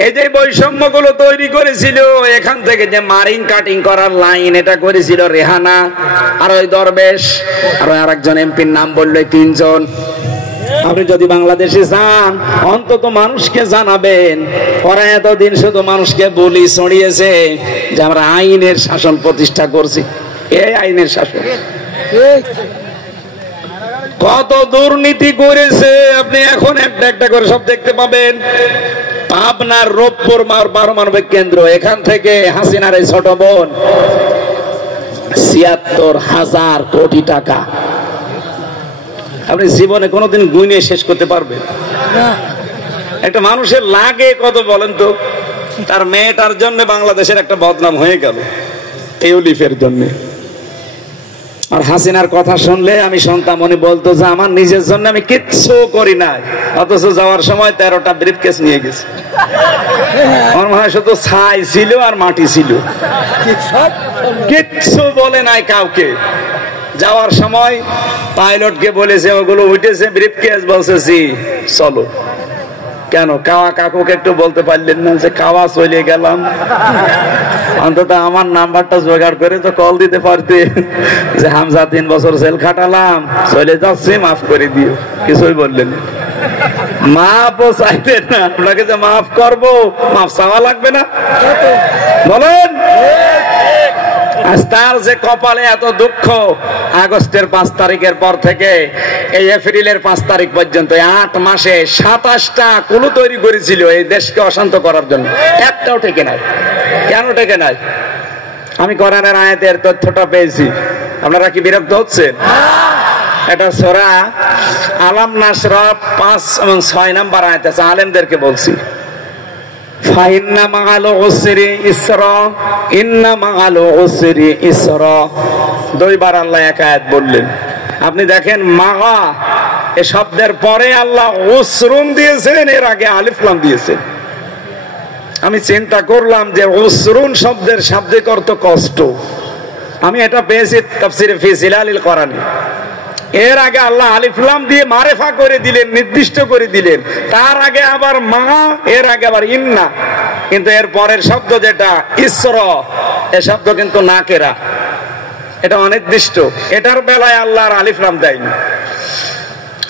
এই যে বৈষম্য গুলো তৈরি করেছিল, এখান থেকে যে মারিং কাটিং করার লাইন, এটা করেছিল রেহানা আর ওই দরবেশ আর আরেকজন এমপির নাম বললো, 3 জন। আপনি যদি বাংলাদেশে যান, অন্তত মানুষকে জানাবেন, ওরা এতদিন শুধু মানুষকে বলি ছড়িয়েছে যে আমরা আইনের শাসন প্রতিষ্ঠা করছি। এই আইনের শাসন কত দুর্নীতি করেছে আপনি এখন একটা একটা করে সব দেখতে পাবেন। আপনার রূপপুর পারমাণবিক কেন্দ্র, এখান থেকে হাসিনার এই ছোট বোন ৭৬,০০০ কোটি টাকা। আপনি জীবনে কোনোদিন গুণে শেষ করতে পারবেন? একটা মানুষের লাগে কত বলেন তো? তার মেয়েটার জন্য বাংলাদেশের একটা বদনাম হয়ে গেল, টিউলিপের জন্য। আর হাসিনার কথা শুনলে আমি শুনতাম, উনি বলতো যে আমার নিজের জন্য আমি কিচ্ছু করি নাই, অথচ যাওয়ার সময় 13টা ব্রিফকেস নিয়ে গেছে। আমার মনে হয় শুধু ছাই ছিল আর মাটি ছিল, কিচ্ছু বলে নাই কাউকে। যাওয়ার সময় পাইলটকে বলেছে, ওগুলো উঠেছে ব্রিফকেস, বলছে জি চলো। কেন কাওয়া কাকুকে একটু বলতে পারলেন না যে কাওয়া চলে গেলাম? অন্তত আমার নাম্বারটা জোগাড় করে তো কল দিতে পারতে যে হামজা 3 বছর জেল খাটালাম, চলে যাচ্ছি, মাফ করে দিও। কিছুই বললেন না, মাফও চাইতেন না। আপনাকে যে মাফ করবো, মাফ চাওয়া লাগবে না? বলেন। আজ তার যে কপালে এত দুঃখ, আগস্টের 5 তারিখের পর থেকে এই এপ্রিলের 5 তারিখ পর্যন্ত 8 মাসে 27টা কুলু তৈরি করেছিল এই দেশকে অশান্ত করার জন্য, একটাও টেকে নাই। কেন টেকে নাই? আমি কোরআনের আয়াতের তথ্যটা পেয়েছি। আপনারা কি বিরক্ত হচ্ছেন? এটা সূরা আলাম নাশরা 5 এবং 6 নম্বর আয়াত আছে। আলেমদেরকে বলছি, ফাইন্না মাআল উসরি ইসরা, ইন্না মাআল উসরি ইসরা। 2 বার আল্লাহ এক আয়াত বললেন। আপনি দেখেন, মাগা এ শব্দের পরে আল্লাহ উসরুন দিয়েছেন, এর আগে আলিফ লাম দিয়েছেন। আমি চিন্তা করলাম যে উসরুন শব্দের শাব্দিক অর্থ কষ্ট। আমি এটা পেয়েছি তাফসিরে ফি জিলালিল কোরআনে। এর আগে আল্লাহ আলিফ লাম দিয়ে মারেফা করে দিলেন, নির্দিষ্ট করে দিলেন। তার আগে আবার মা, এর আগে আবার ইন্না। কিন্তু এর পরের শব্দ যেটা ইসরা, এ শব্দ কিন্তু নাকেরা, এটা অনির্দিষ্ট। এটার বেলায় আল্লাহ আর আলিফ লাম দেয়নি।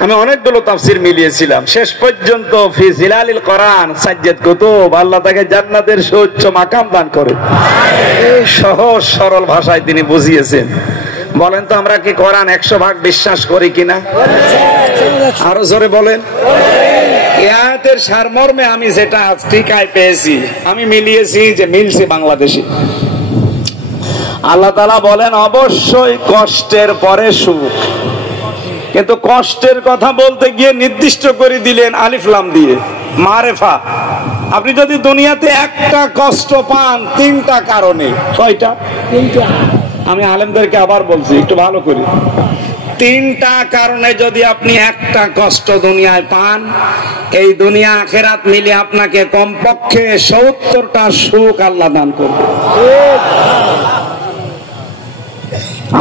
আমি অনেকগুলো তাফসির মিলিয়েছিলাম, শেষ পর্যন্ত ফি জিলালিল কোরআন সাজ্জাদ কুতুব, আল্লাহ তাকে জান্নাতের সুউচ্চ মাকাম দান করে সহজ সরল ভাষায় তিনি বুঝিয়েছেন। বলেন তো, আমরা কি কোরআন 100% বিশ্বাস করি কিনা? আরো জোরে বলেন। এই আয়াতের সারমর্মে আমি যেটা টিকায় পেয়েছি, আমি মিলিয়েছি যে মিলছে বাংলাদেশে। আল্লাহ তাআলা বলেন অবশ্যই কষ্টের পরে সুখ, কিন্তু কষ্টের কথা বলতে গিয়ে নির্দিষ্ট করে দিলেন আলিফ লাম দিয়ে, মারেফা। আপনি যদি দুনিয়াতে একটা কষ্ট পান 3টা কারণে, কয়টা? 3টা। আমি আলেমদেরকে আবার বলছি, একটু ভালো করি। 3টা কারণে যদি আপনি একটা কষ্ট দুনিয়ায় পান, এই দুনিয়া আখিরাত মিলে আপনাকে কমপক্ষে 70টা সুখ আল্লাহ দান করবে।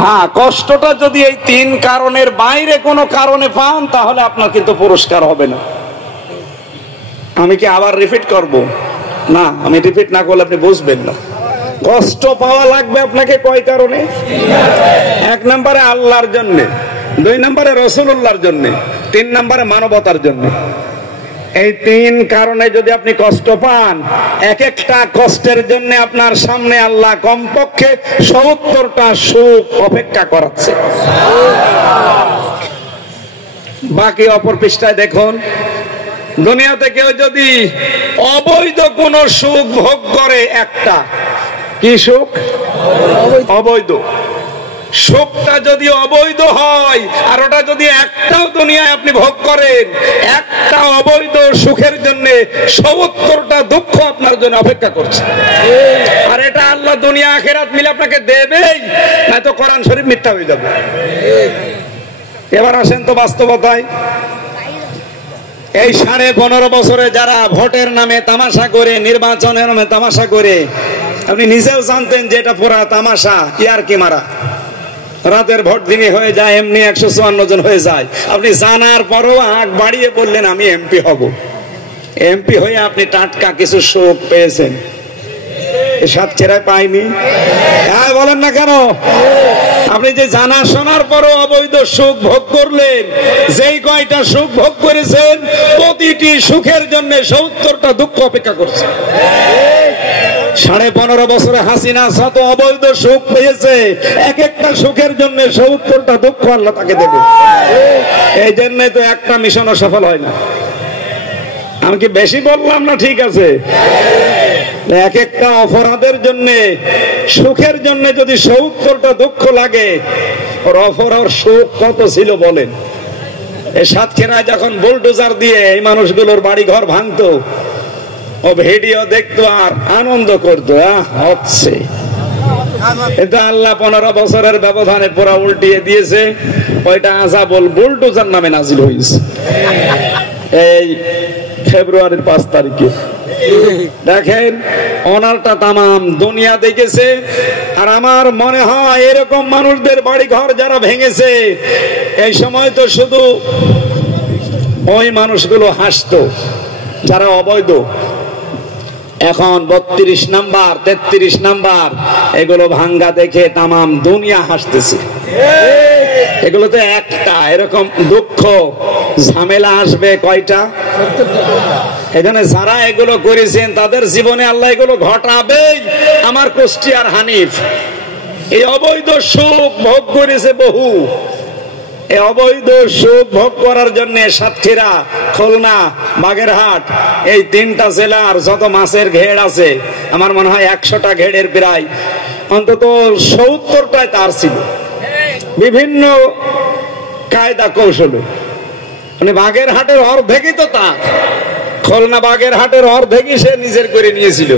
হ্যাঁ, কষ্টটা যদি এই 3 কারণের বাইরে কোনো কারণে পান, তাহলে আপনার কিন্তু পুরস্কার হবে না। আমি কি আবার রিপিট করব? না, আমি রিপিট না করলে আপনি বুঝবেন না। কষ্ট পাওয়া লাগবে আপনাকে কয় কারণে? 1 নম্বরে আল্লাহর জন্য, 2 নম্বরে রাসূলুল্লাহর জন্য, 3 নম্বরে মানবতার জন্য। এই 3 কারণে যদি আপনি কষ্ট পান, এক একটা কষ্টের জন্য আপনার সামনে আল্লাহ কমপক্ষে 70টা সুখ অপেক্ষা করাচ্ছে। বাকি অপর পৃষ্ঠায় দেখুন, দুনিয়াতে কেউ যদি অবৈধ কোন সুখ ভোগ করে, একটা কি সুখ? অবৈধ সুখটা যদি অবৈধ হয়, আর ওটা যদি একটাও দুনিয়ায় আপনি ভোগ করেন, একটা অবৈধ সুখের জন্য 70টা দুঃখ আপনার জন্য অপেক্ষা করছে। আর এটা আল্লাহ দুনিয়া আখিরাত মিলে আপনাকে দেবেই, নয়তো কোরআন শরীফ মিথ্যা হয়ে যাবে। এবার আসেন তো বাস্তবতায়। এই 15.5 বছরে যারা ভোটের নামে তামাশা করে, নির্বাচনের নামে তামাশা করে, আপনি নিজেও জানতেন যে এটা পুরা তামাশা, ইয়ার কি মারা। রাতের ভোট দিনে হয়ে যায়, এমনি 154 জন হয়ে যায়। আপনি জানার পরও আগ বাড়িয়ে বললেন আমি এমপি হব। এমপি হয়ে আপনি টাটকা কিছু সুখ পেয়েছেন, সাতক্ষীরায় পাইনি। হ্যাঁ, বলেন না কেন? আপনি যে জানা শোনার পরও অবৈধ সুখ ভোগ করলেন, যেই কয়টা সুখ ভোগ করেছেন, প্রতিটি সুখের জন্য 70টা দুঃখ অপেক্ষা করছে। 15.5 বছরে হাসিনা যত অবৈধ সুখ পেয়েছে, এক একটা সুখের জন্য 70টা দুঃখ আল্লাহ তাকে দেবে। এই জন্য তো একটা মিশনও সফল হয় না। আমি কি বেশি বললাম না? ঠিক আছে, এক একটা অপরাধের জন্য, সুখের জন্য যদি 70টা দুঃখ লাগে, ওর অপরাধ সুখ কত ছিল বলেন? এই সাতক্ষীরায় যখন বুলডোজার দিয়ে এই মানুষগুলোর বাড়ি ঘর ভাঙতো, ও ভিডিও দেখতো আর আনন্দ করতো, হচ্ছে। কিন্তু আল্লাহ 15 বছরের ব্যবধানে পুরা উল্টিয়ে দিয়েছে। ওইটা আযাবুল বুলডোজার নামে নাজিল হয়েছে এই ফেব্রুয়ারির 5 তারিখে। দেখেন, অনারটা তামাম দুনিয়া দেখেছে। আর আমার মনে হয় এরকম মানুষদের বাড়ি ঘর যারা ভেঙেছে, এই সময় তো শুধু ওই মানুষগুলো হাসতো যারা অবৈধ, এখন 32 নাম্বার 33 নাম্বার এগুলো ভাঙ্গা দেখে তামাম দুনিয়া হাসতেছে। এগুলো তো একটা, এরকম দুঃখ ঝামেলা আসবে কয়টা? এখানে যারা এগুলো করেছেন তাদের জীবনে আল্লাহ এগুলো ঘটাবেই। আমার কুষ্টিয়ার হানিফ এই অবৈধ সুখ ভোগ করেছে বহু। এই অবৈধ সুখ ভোগ করার জন্য সাতক্ষীরা, খুলনা, বাগেরহাট এই 3টা জেলার যত মাছের ঘেড় আছে, আমার মনে হয় 100টা ঘেড়ের প্রায় অন্তত 70টায় তার ছিল বিভিন্ন কায়দা কৌশলে। মানে বাগেরহাটের অর্ধেকই তো তার, খুলনা বাগেরহাটের অর্ধেকই সে নিজের করে নিয়েছিল।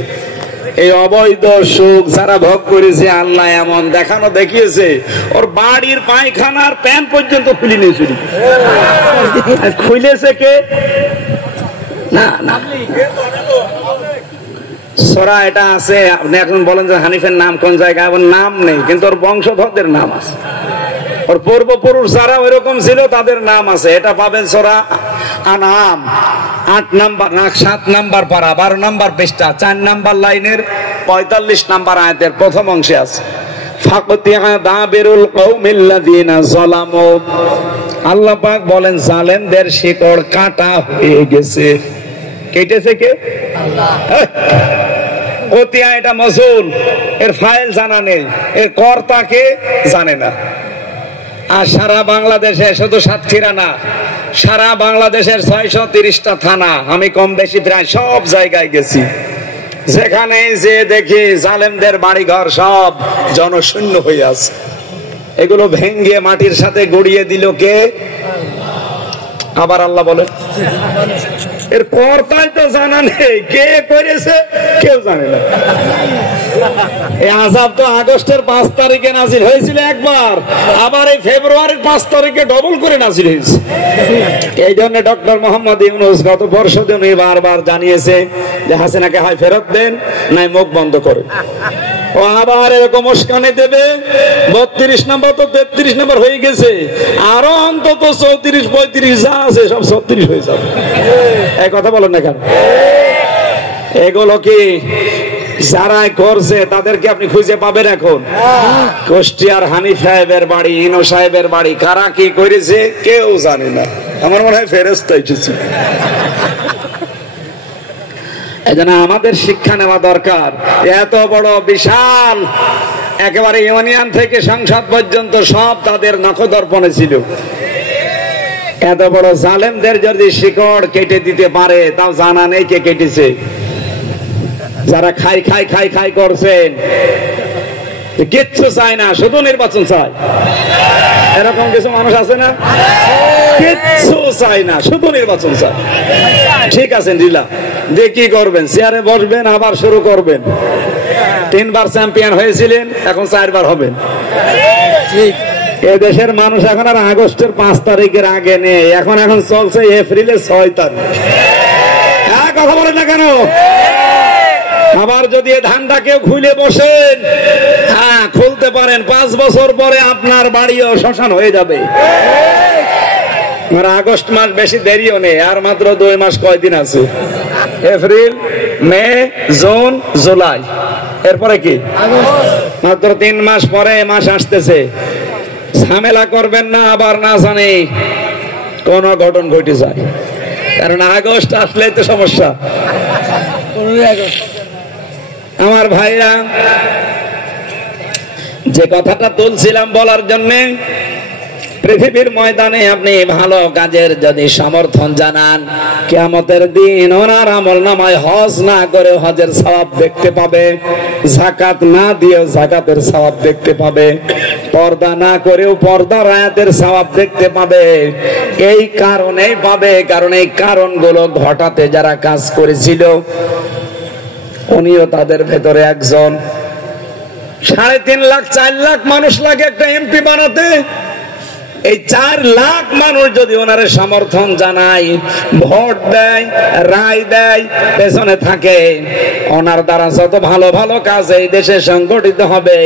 এই অবৈধ সুখ যারা ভোগ করেছে আল্লাহ এমন দেখানো দেখিয়েছে, ওর বাড়ির পায়খানার প্যান পর্যন্ত খুলে নিয়েছিল। খুলেছে কে? না না, সরা এটা আছে। আপনি এখন বলেন যে হানিফের নাম কোন জায়গায়, ওর নাম নেই, কিন্তু ওর বংশধরদের নাম আছে। ওর পূর্বপুরুষ যারা ওইরকম ছিল তাদের নাম আছে। এটা পাবেন সূরা আনআম 8 নাম্বার 7 নাম্বার পারা 12 নাম্বার পৃষ্ঠা 4 নাম্বার লাইনের 45 নাম্বার আয়াতের প্রথম অংশে আছে। ফাকতিয়া দাবিরুল কওমিল্লাযিনা যালামু, আল্লাহ পাক বলেন জালেমদের শিকড় কাটা হয়ে গেছে। কেটেছে কে? আল্লাহ। কতিয়া এটা মজুল, এর ফাইল জানা নেই, এর কর্তাকে জানে না। আর সারা বাংলাদেশে, শুধু সাতক্ষীরা না, সারা বাংলাদেশের 630টা থানা আমি কম বেশি প্রায় সব জায়গায় গেছি, যেখানে যে দেখি জালেমদের বাড়িঘর সব জনশূন্য হয়ে আছে। এগুলো ভেঙ্গে মাটির সাথে গড়িয়ে দিল কে? আবার আল্লাহ বলে এর কর্তাই তো জানা নেই, কে করেছে কেউ জানে না। এই আযাব তো আগস্টের 5 তারিখে নাজিল হয়েছিল একবার, আবার এই ফেব্রুয়ারির 5 তারিখে ডবল করে নাজিল হয়েছে। এই জন্য ডক্টর মোহাম্মদ ইউনূস গত বর্ষতে উনি বারবার জানিয়েছে যে হাসিনাকে হয় ফেরত দেন, নাই মুখ বন্ধ করে। ও আবার এরকম উস্কানি দেবে। 32 নম্বর তো 33 নম্বর হয়ে গেছে, আরো অন্তত 34-35 যা আছে সব 36 হয়ে যাবে। এই কথা বলেন না কেন? এগুলো কি যারা করছে তাদেরকে আপনি খুঁজে পাবেন এখন? কুষ্টিয়ার হানিফ সাহেবের বাড়ি, ইনো সাহেবের বাড়ি, কারা কি করেছে কেউ জানে না। আমার মনে হয় ফেরেশতা এসেছে। এজন্য আমাদের শিক্ষা নেওয়া দরকার। এত বড় বিশাল একেবারে ইউনিয়ন থেকে সংসদ পর্যন্ত সব তাদের নখদর্পণে ছিল। এত বড় জালেমদের যদি শিকড় কেটে দিতে পারে, তাও জানা নেই কে কেটেছে। যারা খাই খাই খাই খাই করছেন, কিচ্ছু চায় না, শুধু নির্বাচন চায়। এরকম কিছু মানুষ আছে না? কিচ্ছু চায় না, শুধু নির্বাচন চায়। ঠিক আছে দিলা, দিয়ে কি করবেন? চেয়ারে বসবেন, আবার শুরু করবেন। 3 বার চ্যাম্পিয়ন হয়েছিলেন, এখন 4 বার হবেন। এদেশের মানুষ এখন আর আগস্টের 5 তারিখের আগে নেই, এখন চলছে এপ্রিলের 6 তারিখ। হ্যাঁ, কথা বলেন না কেন? আবার যদি ধানটা কেউ খুলে বসেন, হ্যাঁ খুলতে পারেন, 5 বছর পরে আপনার বাড়িও শ্মশান হয়ে যাবে। আগস্ট মাস বেশি দেরিও নেই, আর মাত্র 2 মাস। কয়দিন আছে? এপ্রিল, মে, জুন, জুলাই, এরপরে কি? মাত্র 3 মাস পরে মাস আসতেছে। ঝামেলা করবেন না আবার না জানি কোন ঘটন ঘটে যায়, কারণ আগস্ট আসলে তো সমস্যা। আমার ভাইরা, যে কথাটা তুলছিলাম বলার জন্য, পৃথিবীর ময়দানে আপনি ভালো কাজের যদি সমর্থন জানান, কিয়ামতের দিন ওনার আমলনামায় হজ না করে হজের সওয়াব দেখতে পাবে, যাকাত না দিয়েও যাকাতের সওয়াব দেখতে পাবে, পর্দা না করেও পর্দার আয়াতের সওয়াব দেখতে পাবে। এই কারণেই পাবে, কারণ এই কারণগুলো ঘটাতে যারা কাজ করেছিল উনিও তাদের ভেতরে একজন। 3.5 লাখ 4 লাখ মানুষ লাগে একটা এমপি বানাতে, এই 4 লাখ মানুষ যদি ওনারে সমর্থন জানায়, ভোট দেয়, রায় দেয়, পেছনে থাকে, ওনার দ্বারা যত ভালো ভালো কাজ এই দেশে সংগঠিত হবে,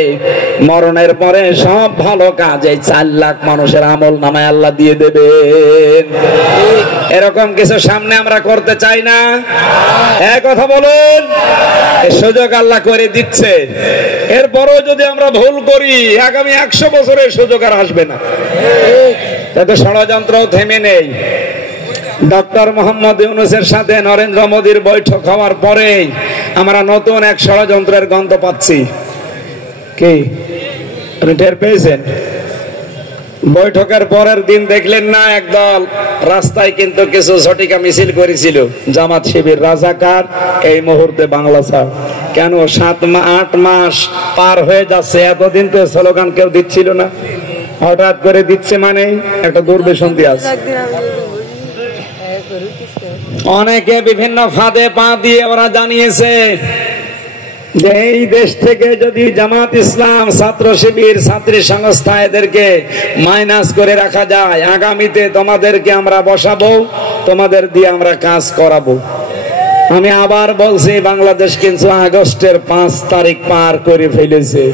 মরণের পরে সব ভালো কাজ এই 4 লাখ মানুষের আমল নামায় আল্লাহ দিয়ে দেবেন। এরকম কিছু সামনে আমরা করতে চাই না? এক কথা বলুন। এই সুযোগ আল্লাহ করে দিচ্ছে, এরপরও যদি আমরা ভুল করি আগামী 100 বছরের সুযোগ আর আসবে না। এত ষড়যন্ত্র থেমে নেই। ডক্টর মোহাম্মদ ইউনূসের সাথে নরেন্দ্র মোদীর বৈঠক হওয়ার পরে আমরা নতুন এক ষড়যন্ত্রের গন্ধ পাচ্ছি। কি আপনি টের পেয়েছেন? বৈঠকের পরের দিন দেখলেন না, একদল রাস্তায় কিন্তু কিছু ঝটিকা মিছিল করেছিল, জামাত শিবির রাজাকার এই মুহূর্তে বাংলা ছাড়। কেন 7-8 মাস পার হয়ে যাচ্ছে, এতদিন তো স্লোগান কেউ দিচ্ছিল না, হঠাৎ করে দিচ্ছে, মানে একটা দুর্বিসন্ধি আছে। অনেকে বিভিন্ন ফাঁদে পা দিয়ে ওরা জানিয়েছে যে এই দেশ থেকে যদি জামাত ইসলাম, ছাত্র শিবির, ছাত্রী সংস্থা এদেরকে মাইনাস করে রাখা যায়, আগামীতে তোমাদেরকে আমরা বসাবো, তোমাদের দিয়ে আমরা কাজ করাবো। আমি আবার বলছি, বাংলাদেশ কিন্তু আগস্টের 5 তারিখ পার করে ফেলেছে।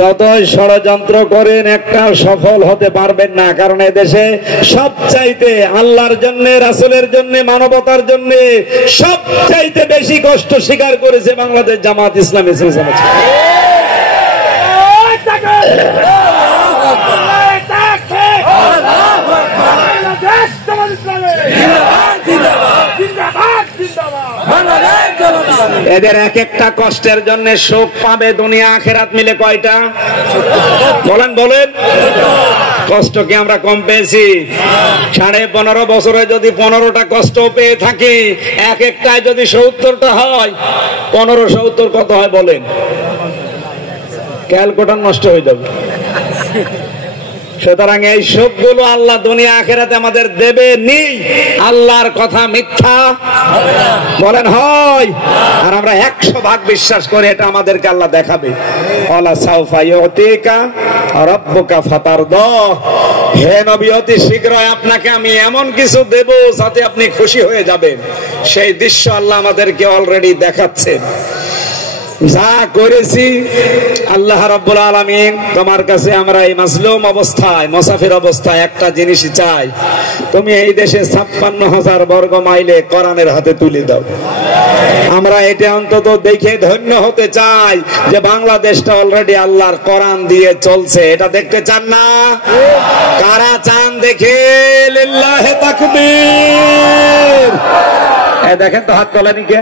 যতই ষড়যন্ত্র করেন একটা সফল হতে পারবেন না, কারণ এদেশে সবচাইতে আল্লাহর জন্য, রাসূলের জন্য, মানবতার জন্য সবচাইতে বেশি কষ্ট স্বীকার করেছে বাংলাদেশ জামাত ইসলামী। এদের এক একটা কষ্টের জন্য শোক পাবে দুনিয়া আখিরাত মিলে কয়টা? বলেন বলেন। কষ্ট কি আমরা কম পেয়েছি? 15.5 বছরে যদি 15টা কষ্ট পেয়ে থাকি, এক একটায় যদি 70টা হয়, 15-70 কত হয় বলেন? ক্যালকুলেটর নষ্ট হয়ে যাবে। সুতরাং এই সবগুলো আল্লাহ দুনিয়া আখিরাতে আমাদের দেবে নি। আল্লাহর কথা মিথ্যা বলেন হয়, আর আমরা 100 ভাগ বিশ্বাস করে এটা আমাদেরকে আল্লাহ দেখাবে। ওয়ালা সাউফা ইউতিকা রাব্বুকা ফাতারদা, হে নবী অতি শীঘ্রই আপনাকে আমি এমন কিছু দেব যাতে আপনি খুশি হয়ে যাবেন। সেই দৃশ্য আল্লাহ আমাদেরকে অলরেডি দেখাচ্ছেন। যা করেছি আল্লাহ রাব্বুল আলামিন, তোমার কাছে আমরা এই মাজলুম অবস্থায়, মুসাফির অবস্থায় একটা জিনিসই চাই, তুমি এই দেশে 56,000 বর্গ মাইলে কোরআনের হাতে তুলে দাও। আমরা এটা অন্তত দেখে ধন্য হতে চাই যে বাংলাদেশটা অলরেডি আল্লাহর কোরআন দিয়ে চলছে। এটা দেখতে চান না? কারা চান দেখে? লিল্লাহি তাকবীর। এই দেখেন তো হাত তোলেনি কে?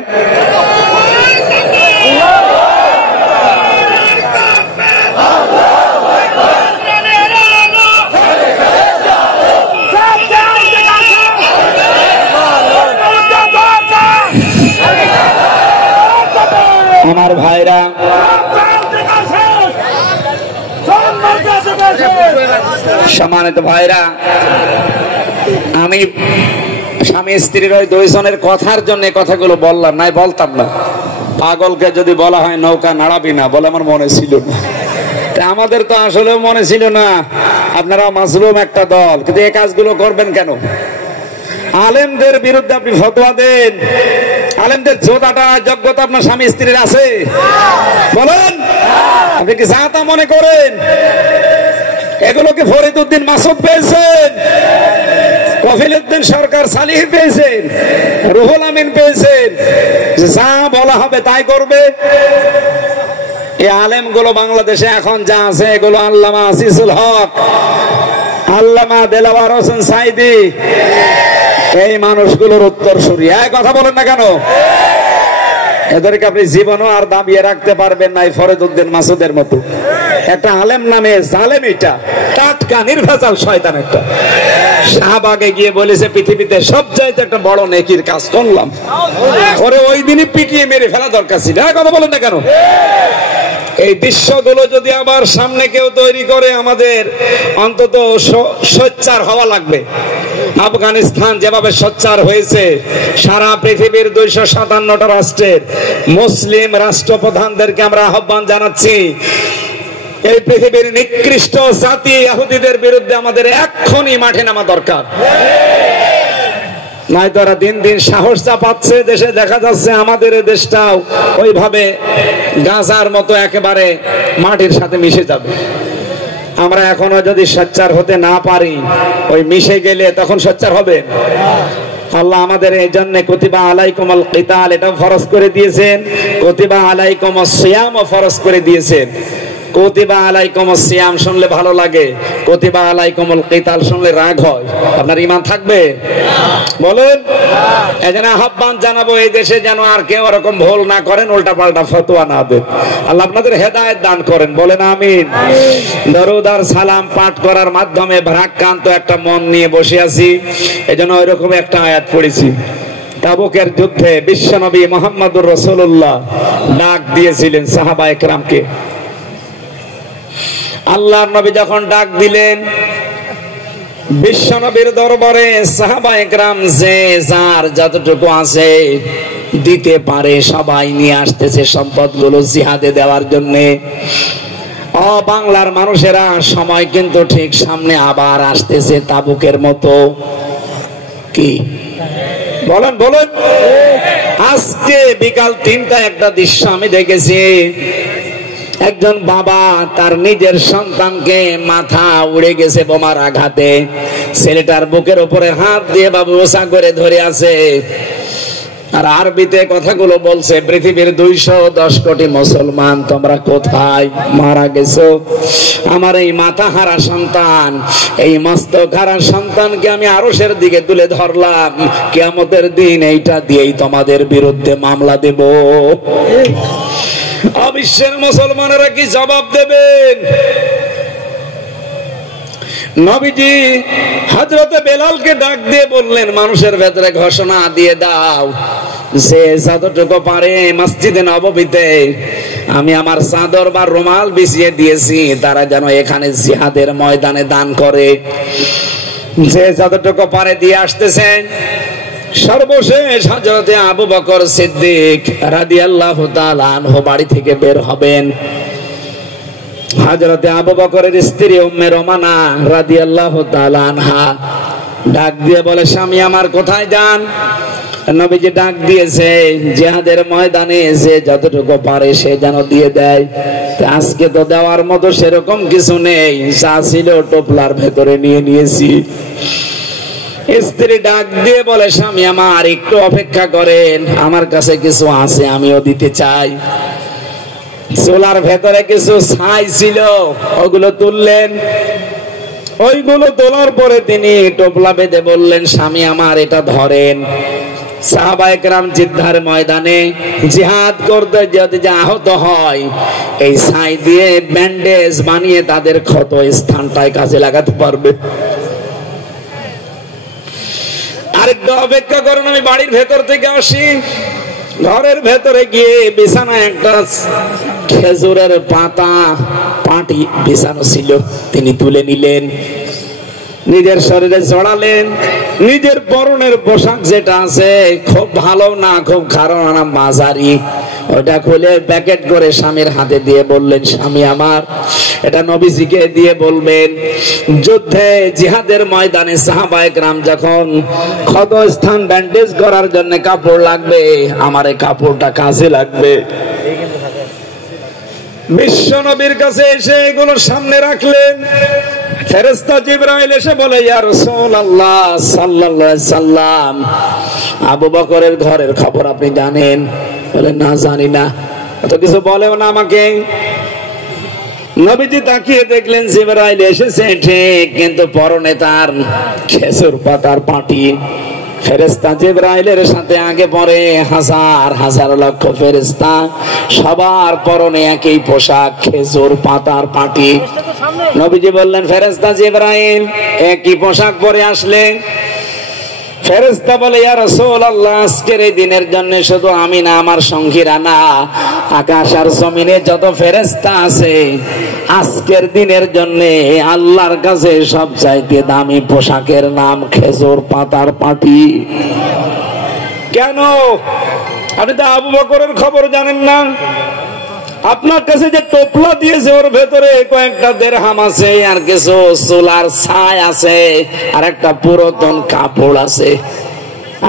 আমার ভাইরা, সম্মানিত ভাইরা, আমি স্বামী স্ত্রীর ওই 2 জনের কথার জন্য কথাগুলো বললাম, নাই বলতাম না। পাগলকে যদি বলা হয় নৌকা নাড়াবি না, বলে আমার মনে ছিল না। আমাদের তো আসলে মনে ছিল না। আপনারা মাজলুম একটা দল, কিন্তু এই কাজগুলো করবেন কেন? আলেমদের বিরুদ্ধে আপনি ফতোয়া দেন, আলেমদের যোগ্যতা যোগ্যতা আপনার স্বামী স্ত্রীর আছে? বলেন, আপনি কি যা তা মনে করেন? এগুলো কি ফরিদ উদ্দিন মাসুদ পেয়েছেন, কফিল উদ্দিন সরকার সালিহ পেয়েছেন, রুহুল আমিন পেয়েছেন? যা বলা হবে তাই করবে? এই আলেম গুলো বাংলাদেশে এখন যা আছে, এগুলো আল্লামা আসিসুল হক, আল্লামা দেলাওয়ার হোসেন সাইদি, এই মানুষগুলোর উত্তরসূরি। কথা বলেন না কেন? এদেরকে আপনি জীবনও আর দাবিয়ে রাখতে পারবেন না ফরিদ উদ্দিন মাসুদের মতো একটা আলেম নামে জালেম। এটা টাটকা নির্ভেজাল শয়তান একটা। শাহবাগে গিয়ে বলেছে পৃথিবীতে সবচাইতে একটা বড় নেকির কাজ করলাম, ওরে ওই দিনই পিটিয়ে মেরে ফেলা দরকার ছিল। কথা বলেন না কেন? এই দৃশ্যগুলো যদি আবার সামনে কেউ তৈরি করে, আমাদের অন্তত সোচ্চার হওয়া লাগবে। আফগানিস্তান যেভাবে সোচ্চার হয়েছে, সারা পৃথিবীর 257টা রাষ্ট্রের মুসলিম রাষ্ট্রপ্রধানদেরকে আমরা আহ্বান জানাচ্ছি, এই পৃথিবীর নিকৃষ্ট জাতি ইহুদিদের বিরুদ্ধে আমাদের এক্ষুনি মাঠে নামা দরকার। নাই তারা দিন দিন সাহস চাপাচ্ছে, দেশে দেখা যাচ্ছে আমাদের দেশটাও ওইভাবে গাজার মতো একেবারে মাটির সাথে মিশে যাবে। আমরা এখনো যদি সোচ্চার হতে না পারি, ওই মিশে গেলে তখন সোচ্চার হবে। আল্লাহ আমাদের এই জন্য কুতিবা আলাইকুমুল কিতাল এটা ফরজ করে দিয়েছেন, কুতিবা আলাইকুমুস সিয়াম ফরজ করে দিয়েছেন। কুতিবা আলাইকুমুস সিয়াম শুনলে ভালো লাগে, কুতিবা আলাইকুমুল কিতাল শুনলে রাগ হয়। আপনার ঈমান থাকবে? বলেন। এজন্য আহ্বান জানাবো এই দেশে যেন আর কেউ এরকম ভুল না করেন, উল্টা পাল্টা ফতোয়া না দেন। আল্লাহ আপনাদের হেদায়েত দান করেন, বলেন আমিন। দরুদ আর সালাম পাঠ করার মাধ্যমে ভারাক্রান্ত একটা মন নিয়ে বসে আছি, এজন্য ওইরকম একটা আয়াত পড়েছি। তাবুকের যুদ্ধে বিশ্বনবী মুহাম্মদুর রাসূলুল্লাহ ডাক দিয়েছিলেন সাহাবায়ে কেরামকে। আল্লাহর নবী যখন ডাক দিলেন, বিশ্বনবীর দরবারে সাহাবায়ে কেরাম যে যার যতটুকু আছে দিতে পারে সবাই নিয়ে আসতেছে সম্পদগুলো জিহাদে দেওয়ার জন্য। বাংলার মানুষেরা সময় কিন্তু ঠিক সামনে আবার আসতেছে তাবুকের মতো। কি বলেন বলেন। আজকে বিকাল 3টায় একটা দৃশ্য আমি দেখেছি। একজন বাবা তার নিজের সন্তানকে মাথা উড়ে গেছে বোমার আঘাতে, ছেলেটার বুকের উপরে হাত দিয়ে বাবু ওসা করে ধরে আছে। আর আরবিতে কথাগুলো বলছে, পৃথিবীর 210 কোটি মুসলমান তোমরা কোথায় মারা গেছো? আমার এই মাথা হারা সন্তান, এই মস্তক হারা সন্তানকে আমি আরশের দিকে তুলে ধরলাম, কিয়ামতের দিন এইটা দিয়েই তোমাদের বিরুদ্ধে মামলা দেব। বিশ্বের মুসলমানেরা কি জবাব দেবেন? নবীজি হযরতে বেলালকে ডাক দিয়ে বললেন, মানুষের ভেতরে ঘোষণা দিয়ে দাও যে যতটুকু পারে মসজিদে নববীতে আমি আমার চাদর বা রুমাল বিছিয়ে দিয়েছি, তারা যেন এখানে জিহাদের ময়দানে দান করে। যে যতটুকু পারে দিয়ে আসতেছেন। সর্বশেষ হযরতে আবু বকর সিদ্দিক রাদিয়াল্লাহু তাআলা আনহু বাড়ি থেকে বের হবেন। হযরতে আবু বকরের স্ত্রী উম্মে রোমানা রাদিয়াল্লাহু তাআলা আনহা ডাক দিয়ে বলে, স্বামী আমার কোথায় যান? নবীজি ডাক দিয়েছে জিহাদের ময়দানে যে যতটুকু পারে সে যেন দিয়ে দেয়। আজকে তো দেওয়ার মতো সেরকম কিছু নেই, যা ছিল টোপলার ভেতরে নিয়ে নিয়েছি। স্ত্রী ডাক দিয়ে বলে, স্বামী আমার একটু অপেক্ষা করেন, আমার কাছে কিছু আছে আমিও দিতে চাই। চুলার ভেতরে কিছু ছাই ছিল, ওগুলো তুললেন। ওইগুলো তোলার পরে তিনি টোপলা বেঁধে বললেন, স্বামী আমার এটা ধরেন। সাহাবায়ে কেরাম যুদ্ধের ময়দানে জিহাদ করতে যদি আহত হয়, এই ছাই দিয়ে ব্যান্ডেজ বানিয়ে তাদের ক্ষত স্থানটায় কাজে লাগাতে পারবে। আরেকটু অপেক্ষা করুন, আমি বাড়ির ভেতর থেকে আসি। ঘরের ভেতরে গিয়ে বিছানায় একটা খেজুরের পাটি বিছানো ছিল, তিনি তুলে নিলেন, নিজের শরীরে জড়ালেন। নিজের পরনের পোশাক যেটা আছে খুব ভালো না, খুব খারাপ না, মাঝারি, ওটা খুলে প্যাকেট করে স্বামীর হাতে দিয়ে বললেন, স্বামী আমার এটা নবীজিকে দিয়ে বলবেন, যুদ্ধে জিহাদের ময়দানে সাহাবায়ে কেরাম যখন ক্ষত স্থান ব্যান্ডেজ করার জন্য কাপড় লাগবে, আমার এই কাপড়টা কাজে লাগবে। বিশ্ব নবীর কাছে এসে এগুলো সামনে রাখলেন। ফেরেশতা জিবরাইল এসে বলে, ইয়া রাসূলুল্লাহ সাল্লাল্লাহু আলাইহি সাল্লাম, আবু বকরের ঘরের খবর আপনি জানেন? বলে, না জানি না। এত কিছু বলেও না আমাকে। নবীজি তাকিয়ে দেখলেন জিবরাইল এসেছে ঠিক, কিন্তু পরনে তার খেজুর পাতার পাটি। ফেরেশতা জিবরাইলের সাথে আগে পরে হাজার হাজার লক্ষ ফেরেশতা, সবার পরনে একই পোশাক, খেজুর পাতার পাটি। নবীজি বললেন, ফেরেশতা জিবরাইল একই পোশাক পরে আসলে? ফেরেশতা বলে, ইয়া রাসূলুল্লাহ আজকের এই দিনের জন্য শুধু আমি না, আমার সঙ্গীরা না, আকাশ আর জমিনে যত ফেরেশতা আছে আজকের দিনের জন্য আল্লাহর কাছে সবচাইতে দামি পোশাকের নাম খেজুর পাতার পাটি। কেন? আপনি তো আবু বকরের খবর জানেন না? আপনার কাছে যে টোপলা দিয়েছে ওর ভেতরে কয়েকটা দেরহাম আছে, আর কিছু সোলার ছাই আছে, আর একটা পুরাতন কাপড় আছে।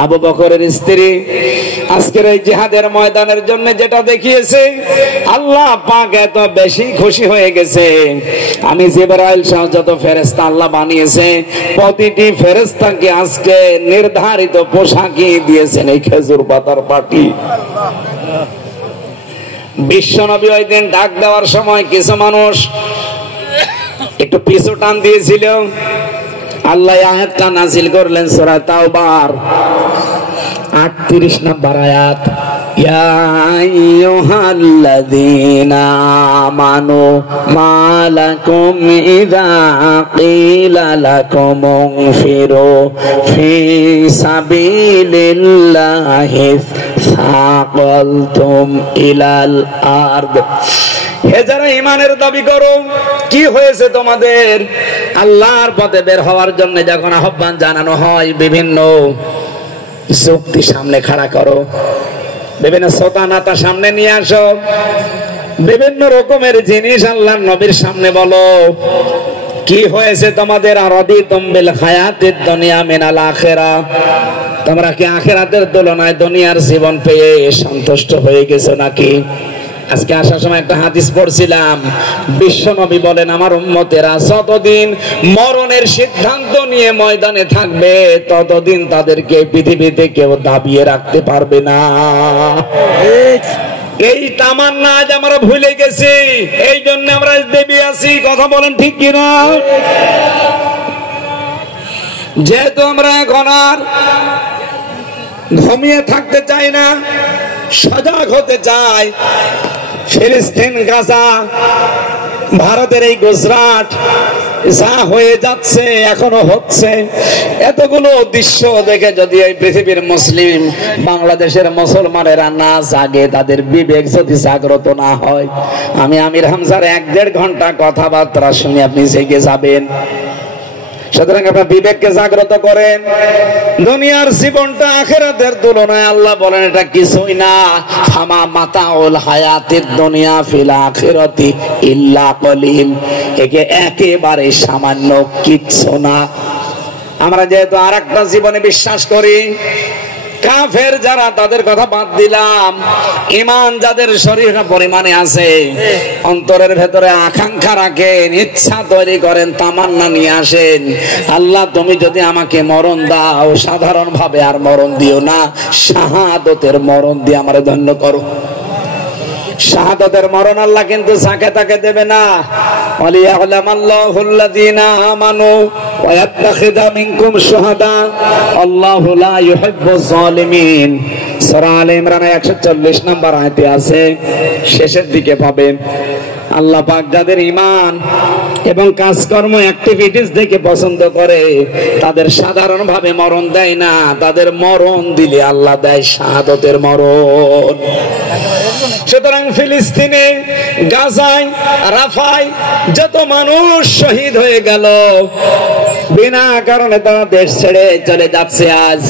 আবু বকরের স্ত্রী আজকের এই জিহাদের ময়দানের জন্য যেটা দেখিয়েছে, আল্লাহ পাক এত বেশি খুশি হয়ে গেছে। আমি জিবরাইল সহ যত ফেরেশতা আল্লাহ বানিয়েছে, প্রতিটি ফেরেশতাকে আজকে নির্ধারিত পোশাকই দিয়েছেন এই খেজুর পাতার পাটি। বিশ্বনবী ওই দিন ডাক দেওয়ার সময় কিছু মানুষ একটু পিছু টান দিয়েছিল। আল্লাহ আয়াতটা নাযিল করলেন সূরা তাওবার 38 নম্বর আয়াত, ইয়া আইয়ুহাল্লাযীনা আমানু মা লাকুম ইযা ক্বিলা লাকুম ইনফিরু ফি সাবিলিল্লাহি সাকালতুম ইলাল আরদ। হে যারা ঈমানের দাবি করো, কি হয়েছে তোমাদের? আল্লাহর পথে বের হওয়ার জন্য যখন আহ্বান জানানো হয়, বিভিন্ন যুক্তি সামনে খাড়া করো, বিভিন্ন সোতানাতা সামনে নিয়ে আসো, বিভিন্ন রকমের জিনিস আল্লাহর নবীর সামনে বলো। কি হয়েছে তোমাদের? আরাদিতুম বিল হায়াতিদ দুনিয়া মিনাল আখিরা, তোমরা কি আখিরাতের তুলনায় দুনিয়ার জীবন পেয়ে সন্তুষ্ট হয়ে গেছো নাকি? আজকে আসার সময় একটা হাদিস পড়ছিলাম, বিশ্বনবী বলেন আমার উম্মতেরা যতদিন মরণের সিদ্ধান্ত নিয়ে ময়দানে থাকবে, ততদিন তাদেরকে পৃথিবীতে কেউ দাবিয়ে রাখতে পারবে না। এই তামান্না আজ আমরা ভুলে গেছি, এই জন্য আমরা দেবী আছি। কথা বলেন ঠিক কিনা? যেহেতু আমরা এখন আর ঘুমিয়ে থাকতে চাই না, সজাগ হতে চাই। ফিলিস্তিন, গাজা, ভারতের এই গুজরাট, যা হয়ে যাচ্ছে এখনো হচ্ছে, এতগুলো দৃশ্য দেখে যদি এই পৃথিবীর মুসলিম, বাংলাদেশের মুসলমানেরা না জাগে, তাদের বিবেক যদি জাগ্রত না হয়, আমি আমির হামজার 1-1.5 ঘন্টা কথাবার্তা শুনে আপনি জেগে যাবেন। সুতরাং আপনার বিবেককে জাগ্রত করেন। দুনিয়ার জীবনটা আখিরাতের তুলনায় আল্লাহ বলেন এটা কিছুই না। ফামা মাতাউল হায়াতিদ দুনিয়া ফিল আখিরাতি ইল্লা কলিল, একে একেবারে সামান্য, কিচ্ছু না। আমরা যেহেতু আরেকটা জীবনে বিশ্বাস করি, কাফের যারা, তাদের কথা বাদ দিলাম, ঈমান যাদের শরীর পরিমাণে আছে, অন্তরের ভেতরে আকাঙ্ক্ষা রাখেন, ইচ্ছা তৈরি করেন, তামান্না নিয়ে আসেন, আল্লাহ তুমি যদি আমাকে মরণ দাও, সাধারণ ভাবে আর মরণ দিও না, শাহাদতের মরণ দিয়ে আমারে ধন্য করো। শাহাদাতের মরণ আল্লাহ কিন্তু যাকে তাকে দেবে না। ওয়ালিয়ালামাল্লাহুল্লাযীনা আমানু ওয়া ইয়াত্তাখিযা মিনকুম শুহাদা আল্লাহু লা ইউহিব্বুয যালিমিন। সূরা আলে ইমরান 140 নম্বর আয়াতে আছে, শেষের দিকে পাবেন। আল্লাহ পাক যাদের ঈমান এবং কাজকর্ম অ্যাক্টিভিটিস দেখে পছন্দ করে, তাদের সাধারণ ভাবে মরণ দেয় না, তাদের মরণ দিলে আল্লাহ দেয় শাহাদাতের মরণ। সুতরাং ফিলিস্তিনে, গাজায়, রাফায় যত মানুষ শহীদ হয়ে গেল, বিনা কারণে তারা দেশ ছেড়ে চলে যাচ্ছে। আজ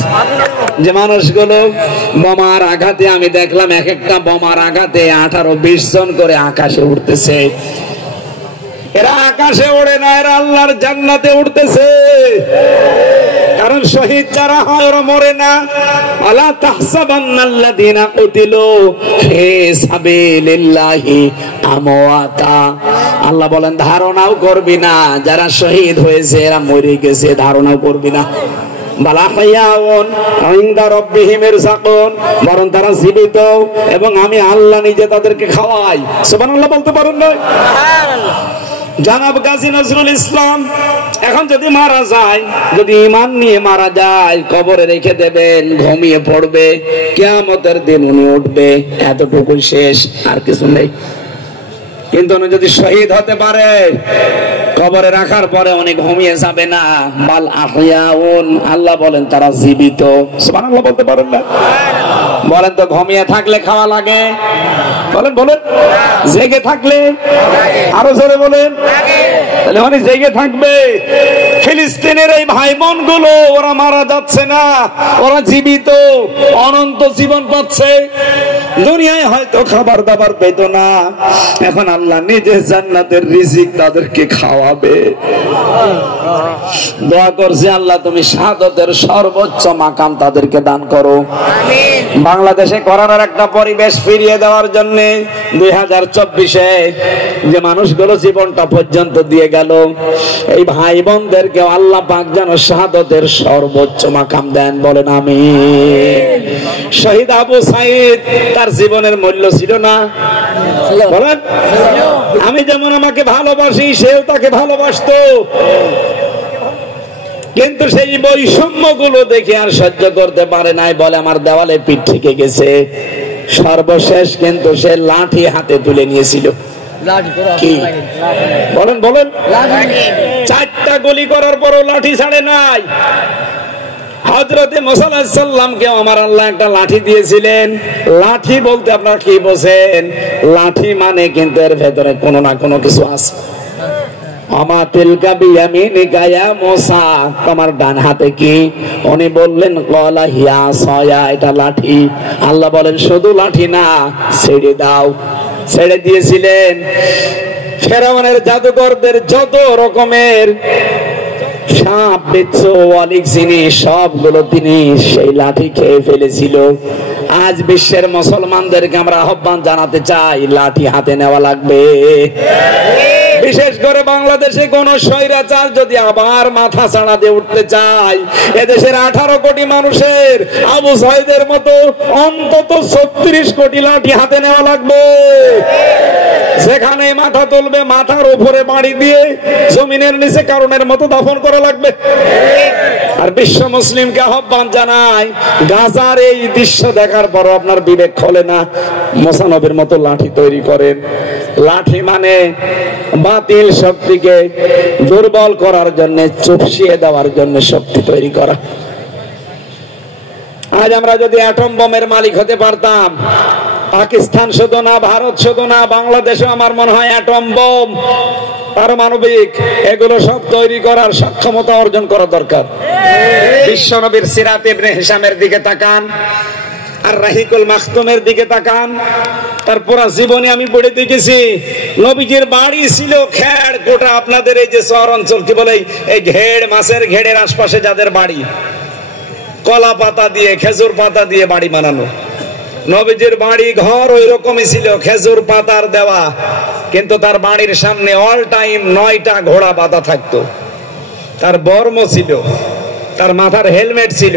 যে মানুষগুলো বোমার আঘাতে, আমি দেখলাম এক একটা বোমার আঘাতে 18-20 জন করে আকাশে উঠতেছে। এরা আকাশে ওড়ে না, এরা আল্লাহর জান্নাতে উঠতেছে। কারণ শহীদ যারা হয় ওরা মরে না। আলা তাহসাবান্নাল্লাযীনা কুতিলু ফি সাবিলিল্লাহি আমওয়াতা, আল্লাহ বলেন ধারণাও করবি না যারা শহীদ হয়েছে এরা মরে গেছে, ধারণাও করবি না। বরং তারা জীবিত এবং আমি আল্লাহ নিজে তাদেরকে খাওয়াই। সুবহানাল্লাহ বলতে পারেন না? জনাব গাজী নজরুল ইসলাম এখন যদি মারা যায়, যদি ঈমান নিয়ে মারা যায়, কবরে রেখে দেবেন, ঘুমিয়ে পড়বে, কিয়ামতের দিন উনি উঠবে, এতটুকু শেষ, আর কিছু নেই। কিন্তু উনি যদি শহীদ হতে পারে, কবরে রাখার পরে উনি ঘুমিয়ে যাবে না। বাল আহইয়াউন, আল্লাহ বলেন তারা জীবিত। সুবহানাল্লাহ বলতে পারেন না? বলেন তো, ঘুমিয়ে থাকলে খাওয়া লাগে? বলেন বলেন। জেগে থাকলে? আরো জোরে বলেন। তাহলে উনি জেগে থাকবে। ফিলিস্তিনের এই ভাই বোন গুলো, ওরা মারা যাচ্ছে না, ওরা জীবিত, অনন্ত জীবন পাচ্ছে। দুনিয়ায় হয়তো খাবার দাবার পেত না, এখন আল্লাহ নিজে জান্নাতের রিজিক তাদেরকে খাওয়াবে। দোয়া করছি আল্লাহ তুমি শাহাদাতের সর্বোচ্চ মাকাম তাদেরকে দান করো। বাংলাদেশে করোনার একটা পরিবেশ ফিরিয়ে দেওয়ার জন্য 2024-এ যে মানুষগুলো জীবনটা পর্যন্ত দিয়ে গেল, এই ভাই বোনদেরকে আল্লাহ পাক যেন শাহাদাতের সর্বোচ্চ মাকাম দেন, বলেন আমিন। শহীদ আবু সাঈদ তার জীবনের মূল্য ছিল না? বলেন। আমি যেমন আমাকে ভালোবাসি, সেও তাকে ভালোবাসতো, কিন্তু সেই বৈষম্য গুলো দেখে আর সহ্য করতে পারে নাই, বলে আমার দেওয়ালে পিঠ থেকে গেছে। সর্বশেষ কিন্তু সে লাঠি হাতে তুলে নিয়েছিল। কি বলেন বলেন? 4টা গুলি করার পরও লাঠি ছাড়ে নাই। হযরতে মুসা আলাইহিস সালামকে আমার আল্লাহ একটা লাঠি দিয়েছিলেন। লাঠি বলতে আপনারা কি বোঝেন? লাঠি মানে কিন্তু এর ভেতরে কোনো না কোনো কিছু আছে। আমা তিলকা বিয়ামিনিকা ইয়া মুসা, তোমার ডান হাতে কি? উনি বললেন ক্বালা হিয়া সায়া, এটা লাঠি। আল্লাহ বলেন শুধু লাঠি না, ছেড়ে দাও। ছেড়ে দিয়েছিলেন। ফেরাউনের জাদুকরদের যত রকমের সাপ বিচ্ছু অনেক জিনিস সবগুলো তিনি সেই লাঠি খেয়ে ফেলেছিল। আজ বিশ্বের মুসলমানদেরকে আমরা আহ্বান জানাতে চাই, লাঠি হাতে নেওয়া লাগবে। বিশেষ করে বাংলাদেশে কোন স্বৈরাচার যদি আবার মাথা চাড়া দিয়ে উঠতে চায়, এদেশের 18 কোটি মানুষের আবু সাঈদের মতো অন্তত 36 কোটি লাঠি হাতে নেওয়া লাগবে। যেখানে মাথা তুলবে মাথার উপরে বাড়ি দিয়ে জমিনের নিচে কারণের মতো দাফন করা লাগবে। আর বিশ্ব মুসলিমকে আহ্বান জানাই, গাজার এই দৃশ্য দেখার পর আপনার বিবেক খোলে না? মুসা নবীর মতো লাঠি তৈরি করেন। লাঠি মানে বাতিল শক্তিকে দুর্বল করার জন্য, চুপসিয়ে দেওয়ার জন্য শক্তি তৈরি করা। আজ আমরা যদি অ্যাটম বোমের মালিক হতে পারতাম, পাকিস্তান শুধু না, ভারত শুধু না, বাংলাদেশও আমার মনে হয় অ্যাটম বোম, পারমাণবিক, এগুলো সব তৈরি করার সক্ষমতা অর্জন করা দরকার। বিশ্বনবীর সিরাত ইবনে হিশামের দিকে তাকান, আর রাহিকুল মাখতুমের দিকে তাকান। তার পুরা জীবনে আমি পড়ে দেখেছি, নবীজির বাড়ি ছিল খেড় কোটা। আপনাদের এই যে শহর অঞ্চল কি বলে, এই ঘেড়, মাছের ঘেড়ের আশপাশে যাদের বাড়ি, কলা পাতা দিয়ে, খেজুর পাতা দিয়ে বাড়ি বানানো। নবীজির বাড়ি ঘর ওই রকমই ছিল, খেজুর পাতার দেওয়া, কিন্তু তার বাড়ির সামনে অল টাইম 9টা ঘোড়া বাঁধা থাকতো। তার বর্ম ছিল, তার মাথার হেলমেট ছিল,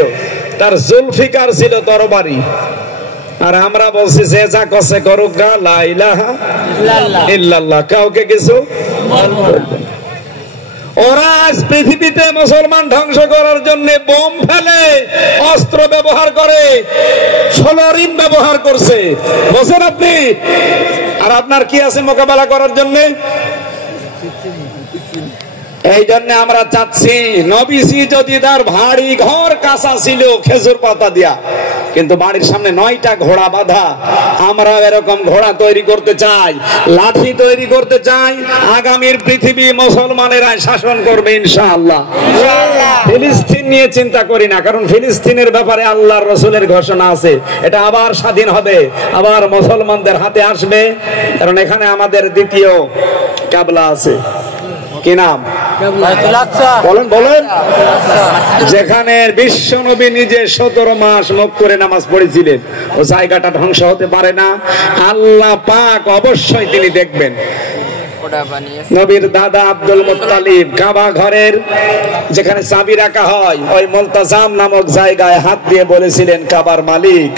তার জুলফিকার ছিল তরবারি। আর আমরা বলছি যে যা কসে করুক গা, লা ইলাহা ইল্লাল্লাহ, কাউকে কিছু। ওরা আজ পৃথিবীতে মুসলমান ধ্বংস করার জন্য বোম ফেলে, অস্ত্র ব্যবহার করে, ফ্লোরিন ব্যবহার করছে, বুঝছেন আপনি? আর আপনার কি আছে মোকাবেলা করার জন্য? এই জন্য আমরা চাচ্ছি, নবীজি যদি তার ভারী ঘর কাঁচা ছিল খেজুর পাতা দিয়া, কিন্তু বাড়ির সামনে 9টা ঘোড়া বাঁধা, আমরা এরকম ঘোড়া তৈরি করতে চাই, লাঠি তৈরি করতে চাই। আগামীর পৃথিবী মুসলমানেরা শাসন করবে ইনশাআল্লাহ। ফিলিস্তিন নিয়ে চিন্তা করি না, কারণ ফিলিস্তিনের ব্যাপারে আল্লাহর রাসূলের ঘোষণা আছে, এটা আবার স্বাধীন হবে, আবার মুসলমানদের হাতে আসবে। কারণ এখানে আমাদের দ্বিতীয় কাবলা আছে। কি নাম? বলেন বলেন। যেখানে বিশ্ব নবী নিজে 17 মাস মুখ করে নামাজ পড়েছিলেন, ও জায়গাটা ধ্বংস হতে পারে না। আল্লাহ পাক অবশ্যই তিনি দেখবেন। নবীর দাদা আব্দুল মুত্তালিব কাবা ঘরের যেখানে চাবি রাখা হয়, ওই মুলতাজাম নামক জায়গায় হাত দিয়ে বলেছিলেন, কাবার মালিক,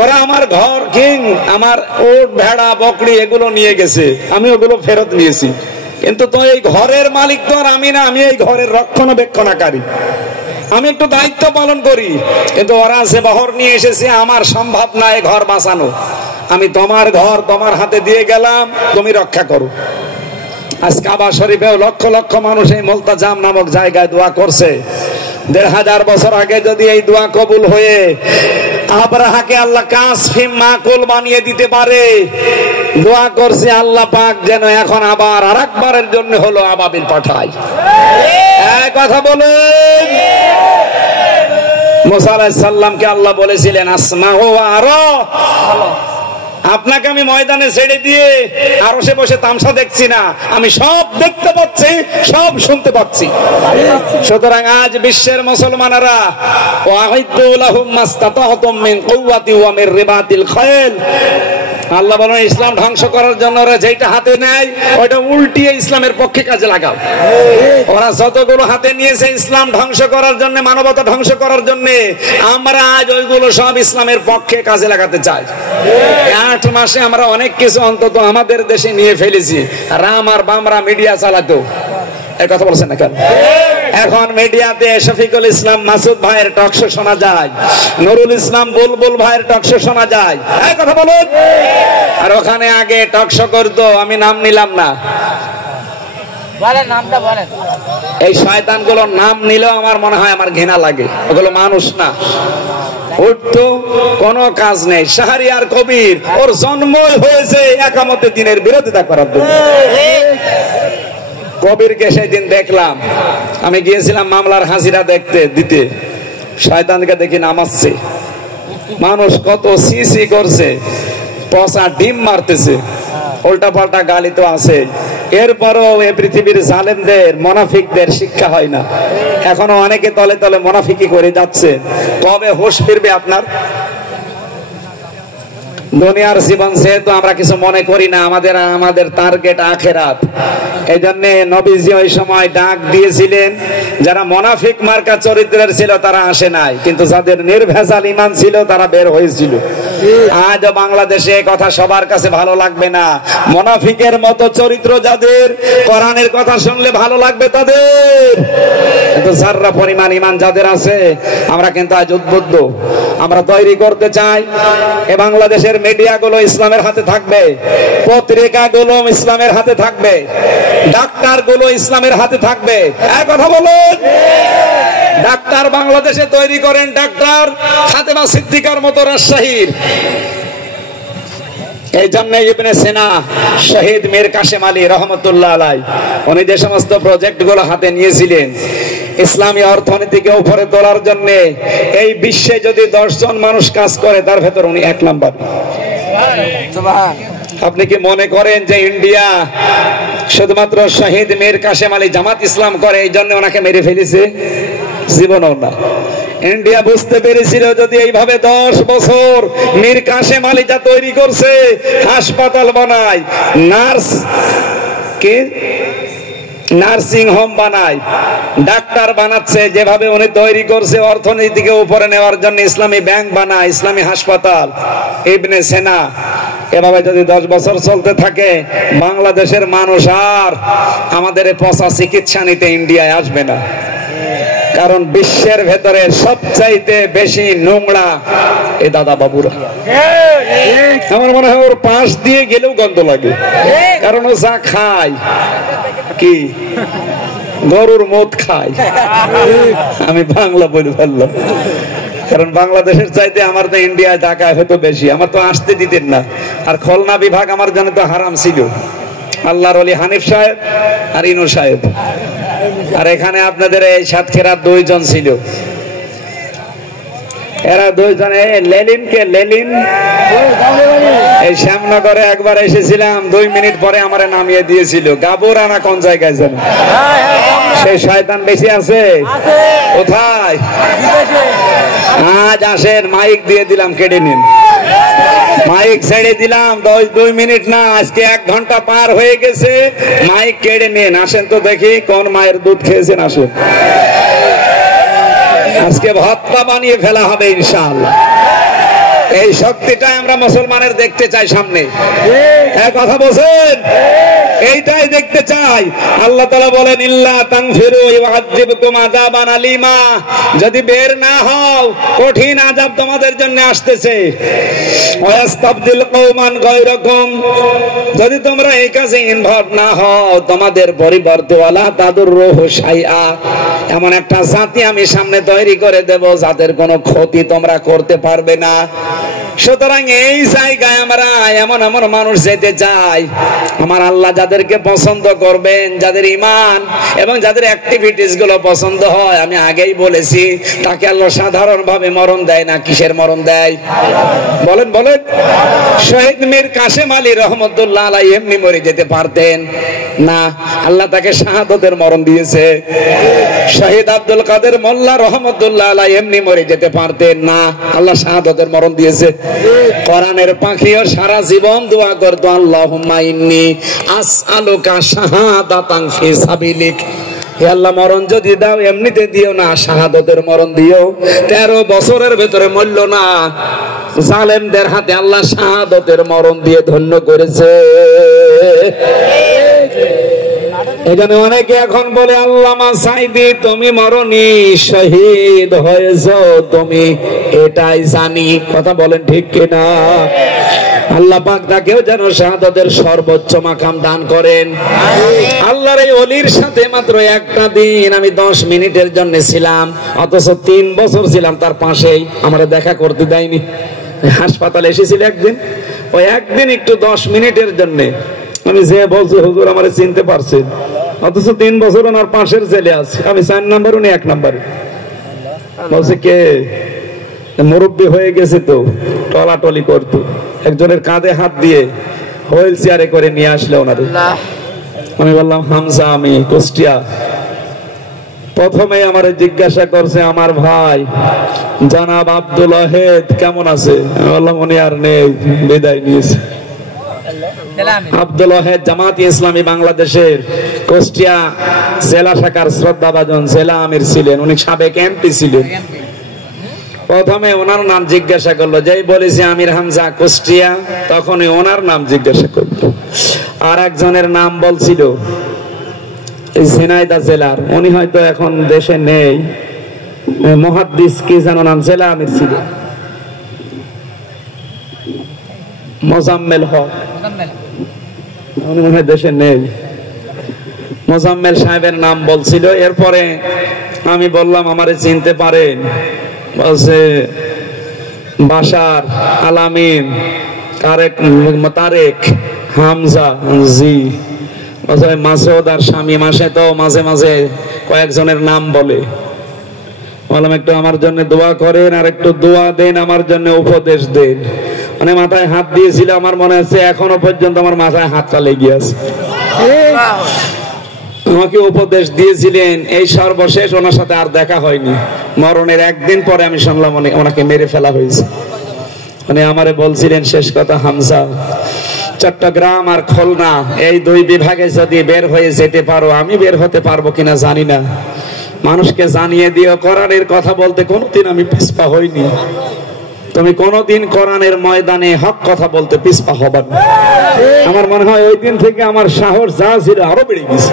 ওরা আমার ঘর কিং, আমার ওট ভেড়া বকরি এগুলো নিয়ে গেছে, আমি ওগুলো ফেরত নিয়েছি, কিন্তু তো এই ঘরের মালিক তো আর আমি না, আমি এই ঘরের রক্ষণাবেক্ষণকারী, আমি একটু দায়িত্ব পালন করি। কিন্তু ওরা যে বহর নিয়ে এসেছে, আমার সম্ভব না এই ঘর বাঁচানো, আমি তোমার ঘর তোমার হাতে দিয়ে গেলাম, তুমি রক্ষা করো। আজ কাবা শরীফেও লক্ষ লক্ষ মানুষ এই মুলতাজাম নামক জায়গায় দোয়া করছে। 1500 বছর আগে যদি এই দোয়া কবুল হয়ে আব্রাহাকে আল্লাহ কাসফিম মাকুল বানিয়ে দিতে পারে, দোয়া করছে আল্লাহ পাক যেন এখন আবার আরেকবারের জন্য হলো আবাবিল পাঠায়। এক কথা বলেন, মুসা আলাইহিস সালামকে আল্লাহ বলেছিলেন আসমাউ ওয়া আরা, আপনাকে আমি ময়দানে ছেড়ে দিয়ে আরশে বসে তামসা দেখছি না, আমি সব দেখতে পাচ্ছি, সব শুনতে পাচ্ছি। সুতরাং আজ বিশ্বের মুসলমানেরা ওয়াহিদু লাহুম মাস্তাতাতুম মিন কুওয়াতি ওয়া মির রিবাতিল খায়ল, আল্লাহ বলেন ইসলাম ধ্বংস করার জন্য ওরা যেটা হাতে নেয় ওটা উল্টিয়ে ইসলামের পক্ষে কাজে লাগাও। ওরা যতগুলো হাতে নিয়েছে ইসলাম ধ্বংস করার জন্য, মানবতা ধ্বংস করার জন্য, আমরা আজ ওইগুলো সব ইসলামের পক্ষে কাজে লাগাতে চাই। 8 মাসে আমরা অনেক কিছু অন্তত আমাদের দেশে নিয়ে ফেলেছি। রাম আর বামরা মিডিয়া চালাতো, এই কথা বলছেন না কেন? এখন মিডিয়াতে শফিকুল ইসলাম মাসুদ ভাইয়ের টকশো শোনা যায়, নুরুল ইসলাম বুলবুল ভাইয়ের টকশো শোনা যায়, এই কথা বলুন। আর ওখানে আগে টকশো করতো, আমি নাম নিলাম না, নামটা বলেন। এই শয়তানগুলোর নাম নিলেও আমার মনে হয় আমার ঘৃণা লাগে, ওগুলো মানুষ না। উঠতো কোনো কাজ নেই, শাহরিয়ার কবির ওর জন্মই হয়েছে একামতে দিনের বিরোধিতা করার জন্য। কবিরকে সেদিন দেখলাম, আমি গিয়েছিলাম মামলার হাজিরা দিতে, শয়তানকে দেখি নামাচ্ছে, মানুষ কত সিসি করছে, পচা ডিম মারতেছে, উল্টা পাল্টা গালি তো আছে। এরপরও এই পৃথিবীর জালেমদের মুনাফিকদের শিক্ষা হয় না, এখনো অনেকে তলে তলে মুনাফিকি করে যাচ্ছে। কবে হোশ ফিরবে আপনার? দুনিয়ার জীবন যেহেতু আমরা কিছু মনে করি না, আমাদের টার্গেট আখিরাত। এই জন্য নবীজি ওই সময় ডাক দিয়েছিলেন, যারা মুনাফিক মার্কা চরিত্রের ছিল তারা আসে নাই, কিন্তু যাদের নির্ভেজাল ঈমান ছিল তারা বের হয়েছিল। আজ বাংলাদেশে কথা সবার কাছে ভালো লাগবে না, মুনাফিকের মতো চরিত্র যাদের, কোরআনের কথা শুনলে ভালো লাগবে তাদের, কিন্তু যারা পরিমাণ ঈমান যাদের আছে, আমরা কিন্তু আজ উদ্বুদ্ধ, আমরা তৈরি করতে চাই এ বাংলাদেশের মিডিয়াগুলো ইসলামের হাতে থাকবে, পত্রিকাগুলো ইসলামের হাতে থাকবে, ডাক্তারগুলো ইসলামের হাতে থাকবে। এক কথা বলুন, ডাক্তার বাংলাদেশে তৈরি করেন, ডাক্তার ফাতেমা সিদ্দিকার মতো রাজশাহীর। এই জন্য ইবনে সিনা, শহীদ মীর কাসেম আলী রহমতুল্লাহ আলাইহি, উনি যে সমস্ত প্রজেক্ট গুলো হাতে নিয়েছিলেন ইসলামী অর্থনীতিকে উপরে তোলার জন্য, এই বিশ্বে যদি 10 জন মানুষ কাজ করে তার ভেতর উনি 1 নাম্বার। আপনি কি মনে করেন যে ইন্ডিয়া শুধুমাত্র শহীদ মীর কাসেম আলী জামাত ইসলাম করে এই জন্য ওনাকে মেরে ফেলেছে? জীবনও না। ইন্ডিয়া বুঝতে পেরেছিল যদি এইভাবে 10 বছর মীর কাসেম আলী যা তৈরি করছে, হাসপাতাল বানায়, নার্সিং হোম বানায়, ডাক্তার বানাচ্ছে, যেভাবে উনি তৈরি করছে অর্থনীতিকে উপরে নেওয়ার জন্য, ইসলামী ব্যাংক বানায়, ইসলামী হাসপাতাল, ইবনে সিনা, এভাবে যদি 10 বছর চলতে থাকে, বাংলাদেশের মানুষ আর আমাদের পচা চিকিৎসা নিতে ইন্ডিয়ায় আসবে না। কারণ বিশ্বের ভেতরে সবচাইতে বেশি নোংরা এ দাদা বাবুরা। আমার মনে হয় ওর পাশ দিয়ে গেলেও গন্ধ লাগে, কারণ ও যা খায়, কি গরুর মদ খায়। আমি বাংলা বলে ফেললাম, কারণ বাংলাদেশের চাইতে আমার তো ইন্ডিয়ায় ঢাকায় হয়তো বেশি, আমার তো আসতে দিতেন না। আর খুলনা বিভাগ আমার জন্য তো হারাম ছিল, আল্লাহর ওলি হানিফ সাহেব আর ইনু সাহেব, আর এখানে আপনাদের এই সাতক্ষীরার 2 জন ছিল, এরা 2 জন লেলিন এই শ্যামনগরে একবার এসেছিলাম, 2 মিনিট পরে আমারে নামিয়ে দিয়েছিল। গাবুরা না কোন জায়গায় যেন, সেই শয়তান বেশি আছে কোথায়? আজ আসেন, মাইক দিয়ে দিলাম, কেটে নিন, মাইক ছেড়ে দিলাম। 2 মিনিট না, আজকে 1 ঘন্টা পার হয়ে গেছে, মাইক কেড়ে নিন। আসেন তো দেখি কোন মায়ের দুধ খেয়েছেন, আসুন। আজকে ভর্তা বানিয়ে ফেলা হবে ইনশাআল্লাহ। এই শক্তিটা আমরা মুসলমানের দেখতে চাই সামনে, কথা বলছেন, এইটাই দেখতে চাই। আল্লাহ তাআলা বলেন ইল্লা তানফিরু ইউআযিবকুম আযাবান আলিমা, যদি বের না হও কঠিন আযাব তোমাদের জন্য আসতেছে। ওয়াস্তাবদিল কওমান গায়রাকুম, যদি তোমরা এই কাজে ইনভলভ না হও তোমাদের পরিবর্তে ওয়ালা তাদুররুহু শাইআ, এমন একটা জাতি আমি সামনে তৈরি করে দেব যাদের কোনো ক্ষতি তোমরা করতে পারবে না। সুতরাং এই জায়গায় আমরা এমন মানুষ যেতে চাই, আমার আল্লাহ যাদের যাদেরকে পছন্দ করবেন, যাদের ঈমান এবং যাদের অ্যাক্টিভিটিস গুলো পছন্দ হয়, আমি আগেই বলেছি তাকে আল্লাহ সাধারণভাবে মরণ দেয় না, কিসের মরণ দেয় বলেন বলেন? শহীদ মীর কাসেম আলী রহমতুল্লাহ আলাইহি এমনি মরে যেতে পারতেন না, আল্লাহ তাকে শাহাদাতের মরণ দিয়েছে। শহীদ আব্দুল কাদের মোল্লা রহমতুল্লাহ আলাইহি এমনি মরে যেতে পারতেন না, আল্লাহ শাহাদাতের মরণ দিয়েছে। কোরআনের পাখিও সারা জীবন দোয়া করতো, আল্লাহুম্মা ইন্নী আসআলুকা শাহাদাতান ফি সাবিলিক, হে আল্লাহ মরণ যদি দাও এমনিতে দিও না, শাহাদাতের মরণ দিও। 13 বছরের ভেতরে মরল না, জালেমদের হাতে আল্লাহ শাহাদাতের মরণ দিয়ে ধন্য করেছে। এখানে অনেকে এখন বলে আল্লামা সাইদি তুমি মরনি, শহীদ হয়েছো তুমি, এটাই জানি। কথা বলেন ঠিক কিনা? আল্লাহ পাক তাকেও যেন শাহাদাতের সর্বোচ্চ মাকাম দান করেন। আল্লাহর এই ওলির সাথে মাত্র একটা দিন আমি 10 মিনিটের জন্য ছিলাম, অথচ 3 বছর ছিলাম তার পাশেই, আমরা দেখা করতে দেয়নি। হাসপাতালে এসেছিল একদিন, ওই একদিন একটু 10 মিনিটের জন্য আমি যে বলছি হুজুর আমারে চিনতে পারছেন, অথচ 3 বছর ওনার পাশের জেলে আছে, আমি 4 নাম্বার উনি 1 নাম্বারে। বলছে কে? মুরব্বী হয়ে গেছে তো, টলাটলি করতো, একজনের কাঁধে হাত দিয়ে হুইল চেয়ারে করে নিয়ে আসলে ওনারে। আমি বললাম হামজা, আমি কুষ্টিয়া। প্রথমে আমারে জিজ্ঞাসা করছে আমার ভাই জনাব আব্দুল ওয়াহেদ কেমন আছে? আমি বললাম উনি আর নেই, বিদায় নিয়েছে। আব্দুল ওয়াহেদ জামাতি ইসলামী বাংলাদেশের কুষ্টিয়া জেলা শাখার শ্রদ্ধাভাজন জেলা আমির ছিলেন, উনি সাবেক এমপি ছিলেন। প্রথমে ওনার নাম জিজ্ঞাসা করলো, যেই বলেছি আমির হামজা কুষ্টিয়া, তখনই ওনার নাম জিজ্ঞাসা করলো। আর একজনের নাম বলছিল ঝিনাইদহ জেলার, উনি হয়তো এখন দেশে নেই, মুহাদ্দিস কি যেন নাম, জেলা আমির ছিল, মোজাম্মেল হক, উনি মনে হয় দেশে নেই। মোজাম্মেল সাহেবের নাম বলছিল। এরপরে আমি বললাম আমারে চিনতে পারেন? বলছে বাশার আলামিন, তারেক হামজা। জি। মাসুদ আর স্বামী মাসে তো মাঝে মাঝে কয়েকজনের নাম বলে। বললাম একটু আমার জন্য দোয়া করেন, আর একটু দোয়া দেন, আমার জন্য উপদেশ দেন। মানে মাথায় হাত দিয়েছিল, আমার মনে হচ্ছে এখনো পর্যন্ত আমার মাথায় হাতটা লেগে আছে। আমাকে উপদেশ দিয়েছিলেন, এই সর্বশেষ ওনার সাথে আর দেখা হয়নি। মরণের একদিন পরে আমি শুনলাম ওনাকে মেরে ফেলা হয়েছে। মানে আমারে বলছিলেন শেষ কথা, হামজা চট্টগ্রাম আর খুলনা এই 2 বিভাগে যদি বের হয়ে যেতে পারো, আমি বের হতে পারবো কিনা জানি না, মানুষকে জানিয়ে দিও কোরআনের কথা বলতে কোনোদিন আমি পিছপা হইনি। তুমি কোনোদিন কোরআনের ময়দানে হক কথা বলতে পিছপা হবার না। আমার মনে হয় ওই দিন থেকে আমার সাহস যা ছিল আরো বেড়ে গেছে।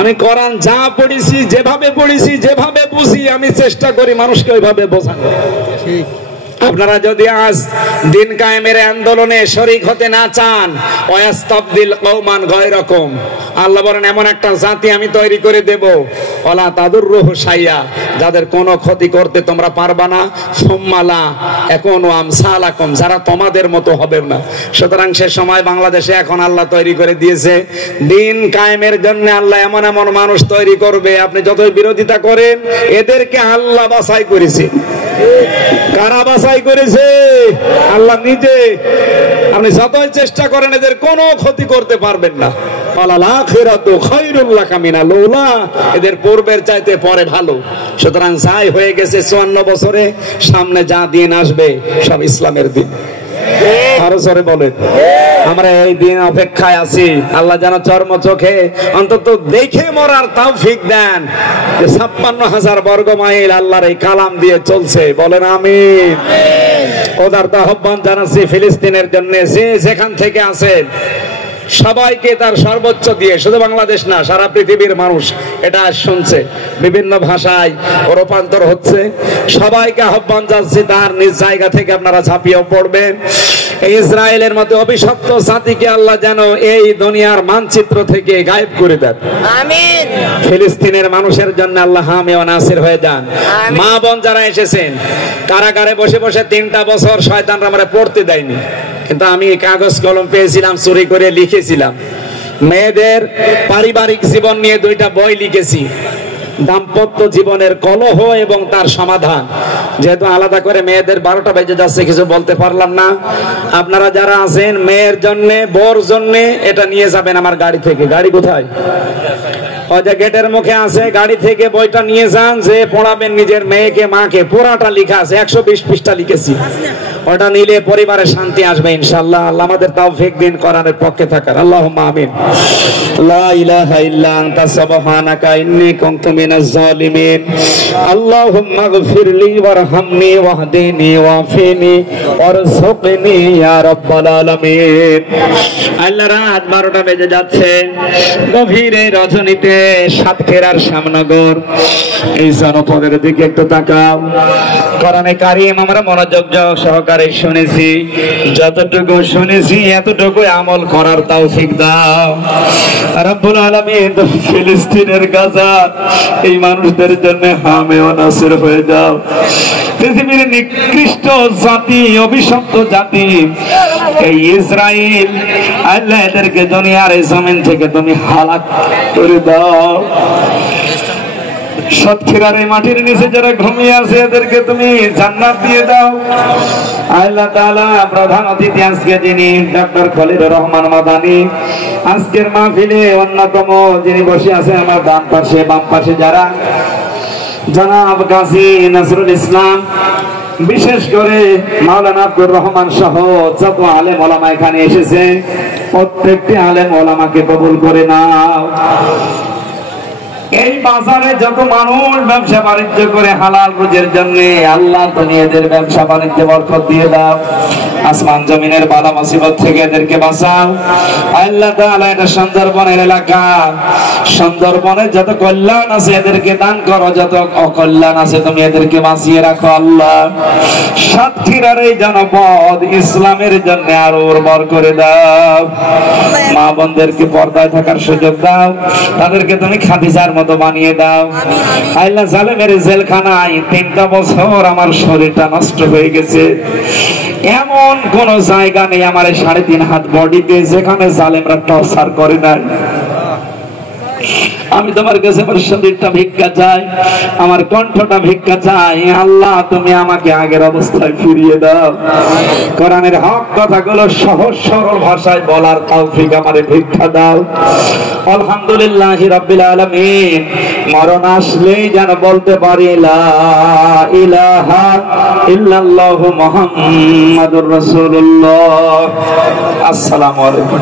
আমি কোরআন যা পড়েছি, যেভাবে পড়েছি, যেভাবে বুঝি, আমি চেষ্টা করি মানুষকে ওইভাবে বোঝানো। ঠিক। আপনারা যদি আজ দিন কায়েমের আন্দোলনে শরীক হতে না চান, ওয়াস্তাবদিল কওমান গায়রাকুম, আল্লাহ বলেন এমন একটা জাতি আমি তৈরি করে দেব, ওয়ালা তাদুররুহু শাইয়া, যাদের কোনো ক্ষতি করতে তোমরা পারবা না, সুম্মালা ইয়াকুনু আমসালাকুম, যারা তোমাদের মতো হবে না। সুতরাং সে সময় বাংলাদেশে এখন আল্লাহ তৈরি করে দিয়েছে, দিন কায়েমের জন্য আল্লাহ এমন এমন মানুষ তৈরি করবে, আপনি যতই বিরোধিতা করেন, এদেরকে আল্লাহ বাছাই করেছে। কারা বাছাই করেছে? আল্লাহ নিজে। আপনি যতই চেষ্টা করেন এদের কোনো ক্ষতি করতে পারবেন না। এদের পূর্বের চাইতে পরে ভালো। সুতরাং যাই হয়ে গেছে 54 বছরে, সামনে যা দিন আসবে সব ইসলামের দিন। আরো জোরে বলেন, আমরা এই দিন অপেক্ষায় আছি। আল্লাহ যেন চর্ম চোখে অন্তত দেখে মরার তৌফিক দেন। 56,000 বর্গ মাইল আল্লাহর এই কালাম দিয়ে চলছে, বলেন আমিন। ওদার আহ্বান জানাচ্ছি ফিলিস্তিনের জন্য, যে যেখান থেকে আছেন সবাইকে তার সর্বোচ্চ দিয়ে, শুধু বাংলাদেশ না সারা পৃথিবীর মানুষ এটা শুনছে, বিভিন্ন ভাষায় রূপান্তর হচ্ছে। সবাইকে আহ্বান জানাচ্ছি তার নিজ জায়গা থেকে আপনারা ঝাঁপিয়ে পড়বেন। ইসরায়েলের মতো অভিশপ্ত জাতিকে আল্লাহ যেন এই দুনিয়ার মানচিত্র থেকে গায়েব করে দেন, আমিন। ফিলিস্তিনের মানুষের জন্য আল্লাহ হামি ও নাসির হয়ে যান। মা বোন যারা এসেছেন, কারাগারে বসে বসে 3টা বছর শয়তানরা আমরা পড়তে দেয়নি, কিন্তু আমি কাগজ কলম পেয়েছিলাম, চুরি করে লিখেছিলাম। মেয়েদের পারিবারিক জীবন নিয়ে 2টা বই লিখেছি, দাম্পত্য জীবনের কলহ এবং তার সমাধান। যেহেতু আলাদা করে মেয়েদের 12টা বেজে যাচ্ছে, কিছু বলতে পারলাম না। আপনারা যারা আছেন মেয়ের জন্য, বোর জন্য এটা নিয়ে যাবেন আমার গাড়ি থেকে। গাড়ি কোথায়? ওই যে গেটের মুখে আছে, গাড়ি থেকে বইটা নিয়ে যান, যে পড়াবেন নিজের মেয়েকে, মাকে। পুরাটা লেখা আছে, 120 পৃষ্ঠা লিখেছি। ওটা নিলে পরিবারে শান্তি আসবে ইনশাআল্লাহ। আল্লাহ আমাদের তৌফিক দিন কোরআনের পক্ষে থাকার। আল্লাহুম্মা আমিন। লা ইলাহা ইল্লা আনতা সুবহানাকা ইন্নী কুনতু মিনাজ জালিমিন। আল্লাহুম্মা গফিরলি ওয়ারহামনি ওয়াহদিনি ওয়াফিনি ওয়ারযুকনি ইয়া রাব্বাল আলামিন। আল্লাহ, রাত 12টা বেজে যাচ্ছে, গভীর এই রজনীতে সাতক্ষীরার শ্যামনগর এই জনপদের দিকে একটু তাকাও। কোরআনে কারীম আমরা মনোযোগ সহকারে শুনেছি, যতটুকু শুনেছি এতটুকু আমল করার তৌফিক দাও রব্বুল আলামিন। ফিলিস্তিনের গাজা এই মানুষদের জন্য হামে ও নাসির হয়ে যাও। পৃথিবীর নিকৃষ্ট জাতি, অভিশপ্ত জাতি এই ইসরায়েল, আল্লাহ এদেরকে দুনিয়ার এই জমিন থেকে তুমি হালাক করে দাও। সাতক্ষীরার এই মাটির নিচে যারা ঘুমিয়ে আছে এদেরকে তুমি জান্নাত দিয়ে দাও আল্লাহ তাআলা। প্রধান অতিথি আজকে যিনি ডক্টর খলিলুর রহমান মাদানী, আজকের মাহফিলে অন্যতম যিনি বসে আছেন আমার ডান পাশে বাম পাশে যারা, জনাব গাজী নজরুল ইসলাম, বিশেষ করে মাওলানা আব্দুর রহমান সহ যত আলেম ওলামা এখানে এসেছে, প্রত্যেকটি আলেম ওলামাকে কবুল করে নাও। এই বাজারে যত মানুষ ব্যবসা বাণিজ্য করে হালাল রুজির জন্য, আল্লাহ তুমি এদের ব্যবসা বাণিজ্যে বরকত দিয়ে দাও। আসমান জমিনের বালা মুসিবত থেকে এদেরকে বাঁচাও আল্লাহ তাআলা। এটা সুন্দরবনের এলাকা, সুন্দরবনের যত কল্যাণ আছে এদেরকে দান করো, যত অকল্যাণ আছে তুমি এদেরকে বাঁচিয়ে রাখো আল্লাহ। সাতক্ষীরার এই জনপদ ইসলামের জন্য আরো উর্বর করে দাও। মা বোনদেরকে পর্দায় থাকার সুযোগ দাও, তাদেরকে তুমি খাদিজার মতো বানিয়ে দাও আল্লাহ। জালেমের জেলখানায় 3টা বছর আমার শরীরটা নষ্ট হয়ে গেছে, এমন কোন জায়গা নেই আমার 3.5 হাত বডিতে যেখানে জালেমরা টর্চার করে নাই। আমি তোমার কাছে আমার শরীরটা ভিক্ষা চাই, আমার কণ্ঠটা ভিক্ষা চাই আল্লাহ। তুমি আমাকে আগের অবস্থায় ফিরিয়ে দাও। কোরআনের হক কথাগুলো সহজ সরল ভাষায় বলার তৌফিক আমারে ভিক্ষা দাও। আলহামদুলিল্লাহি রাব্বিল আলামিন। মরণ আসলেই যেন বলতে পারি লা ইলাহা ইল্লাল্লাহু মুহাম্মাদুর রাসূলুল্লাহ। আসসালামু আলাইকুম।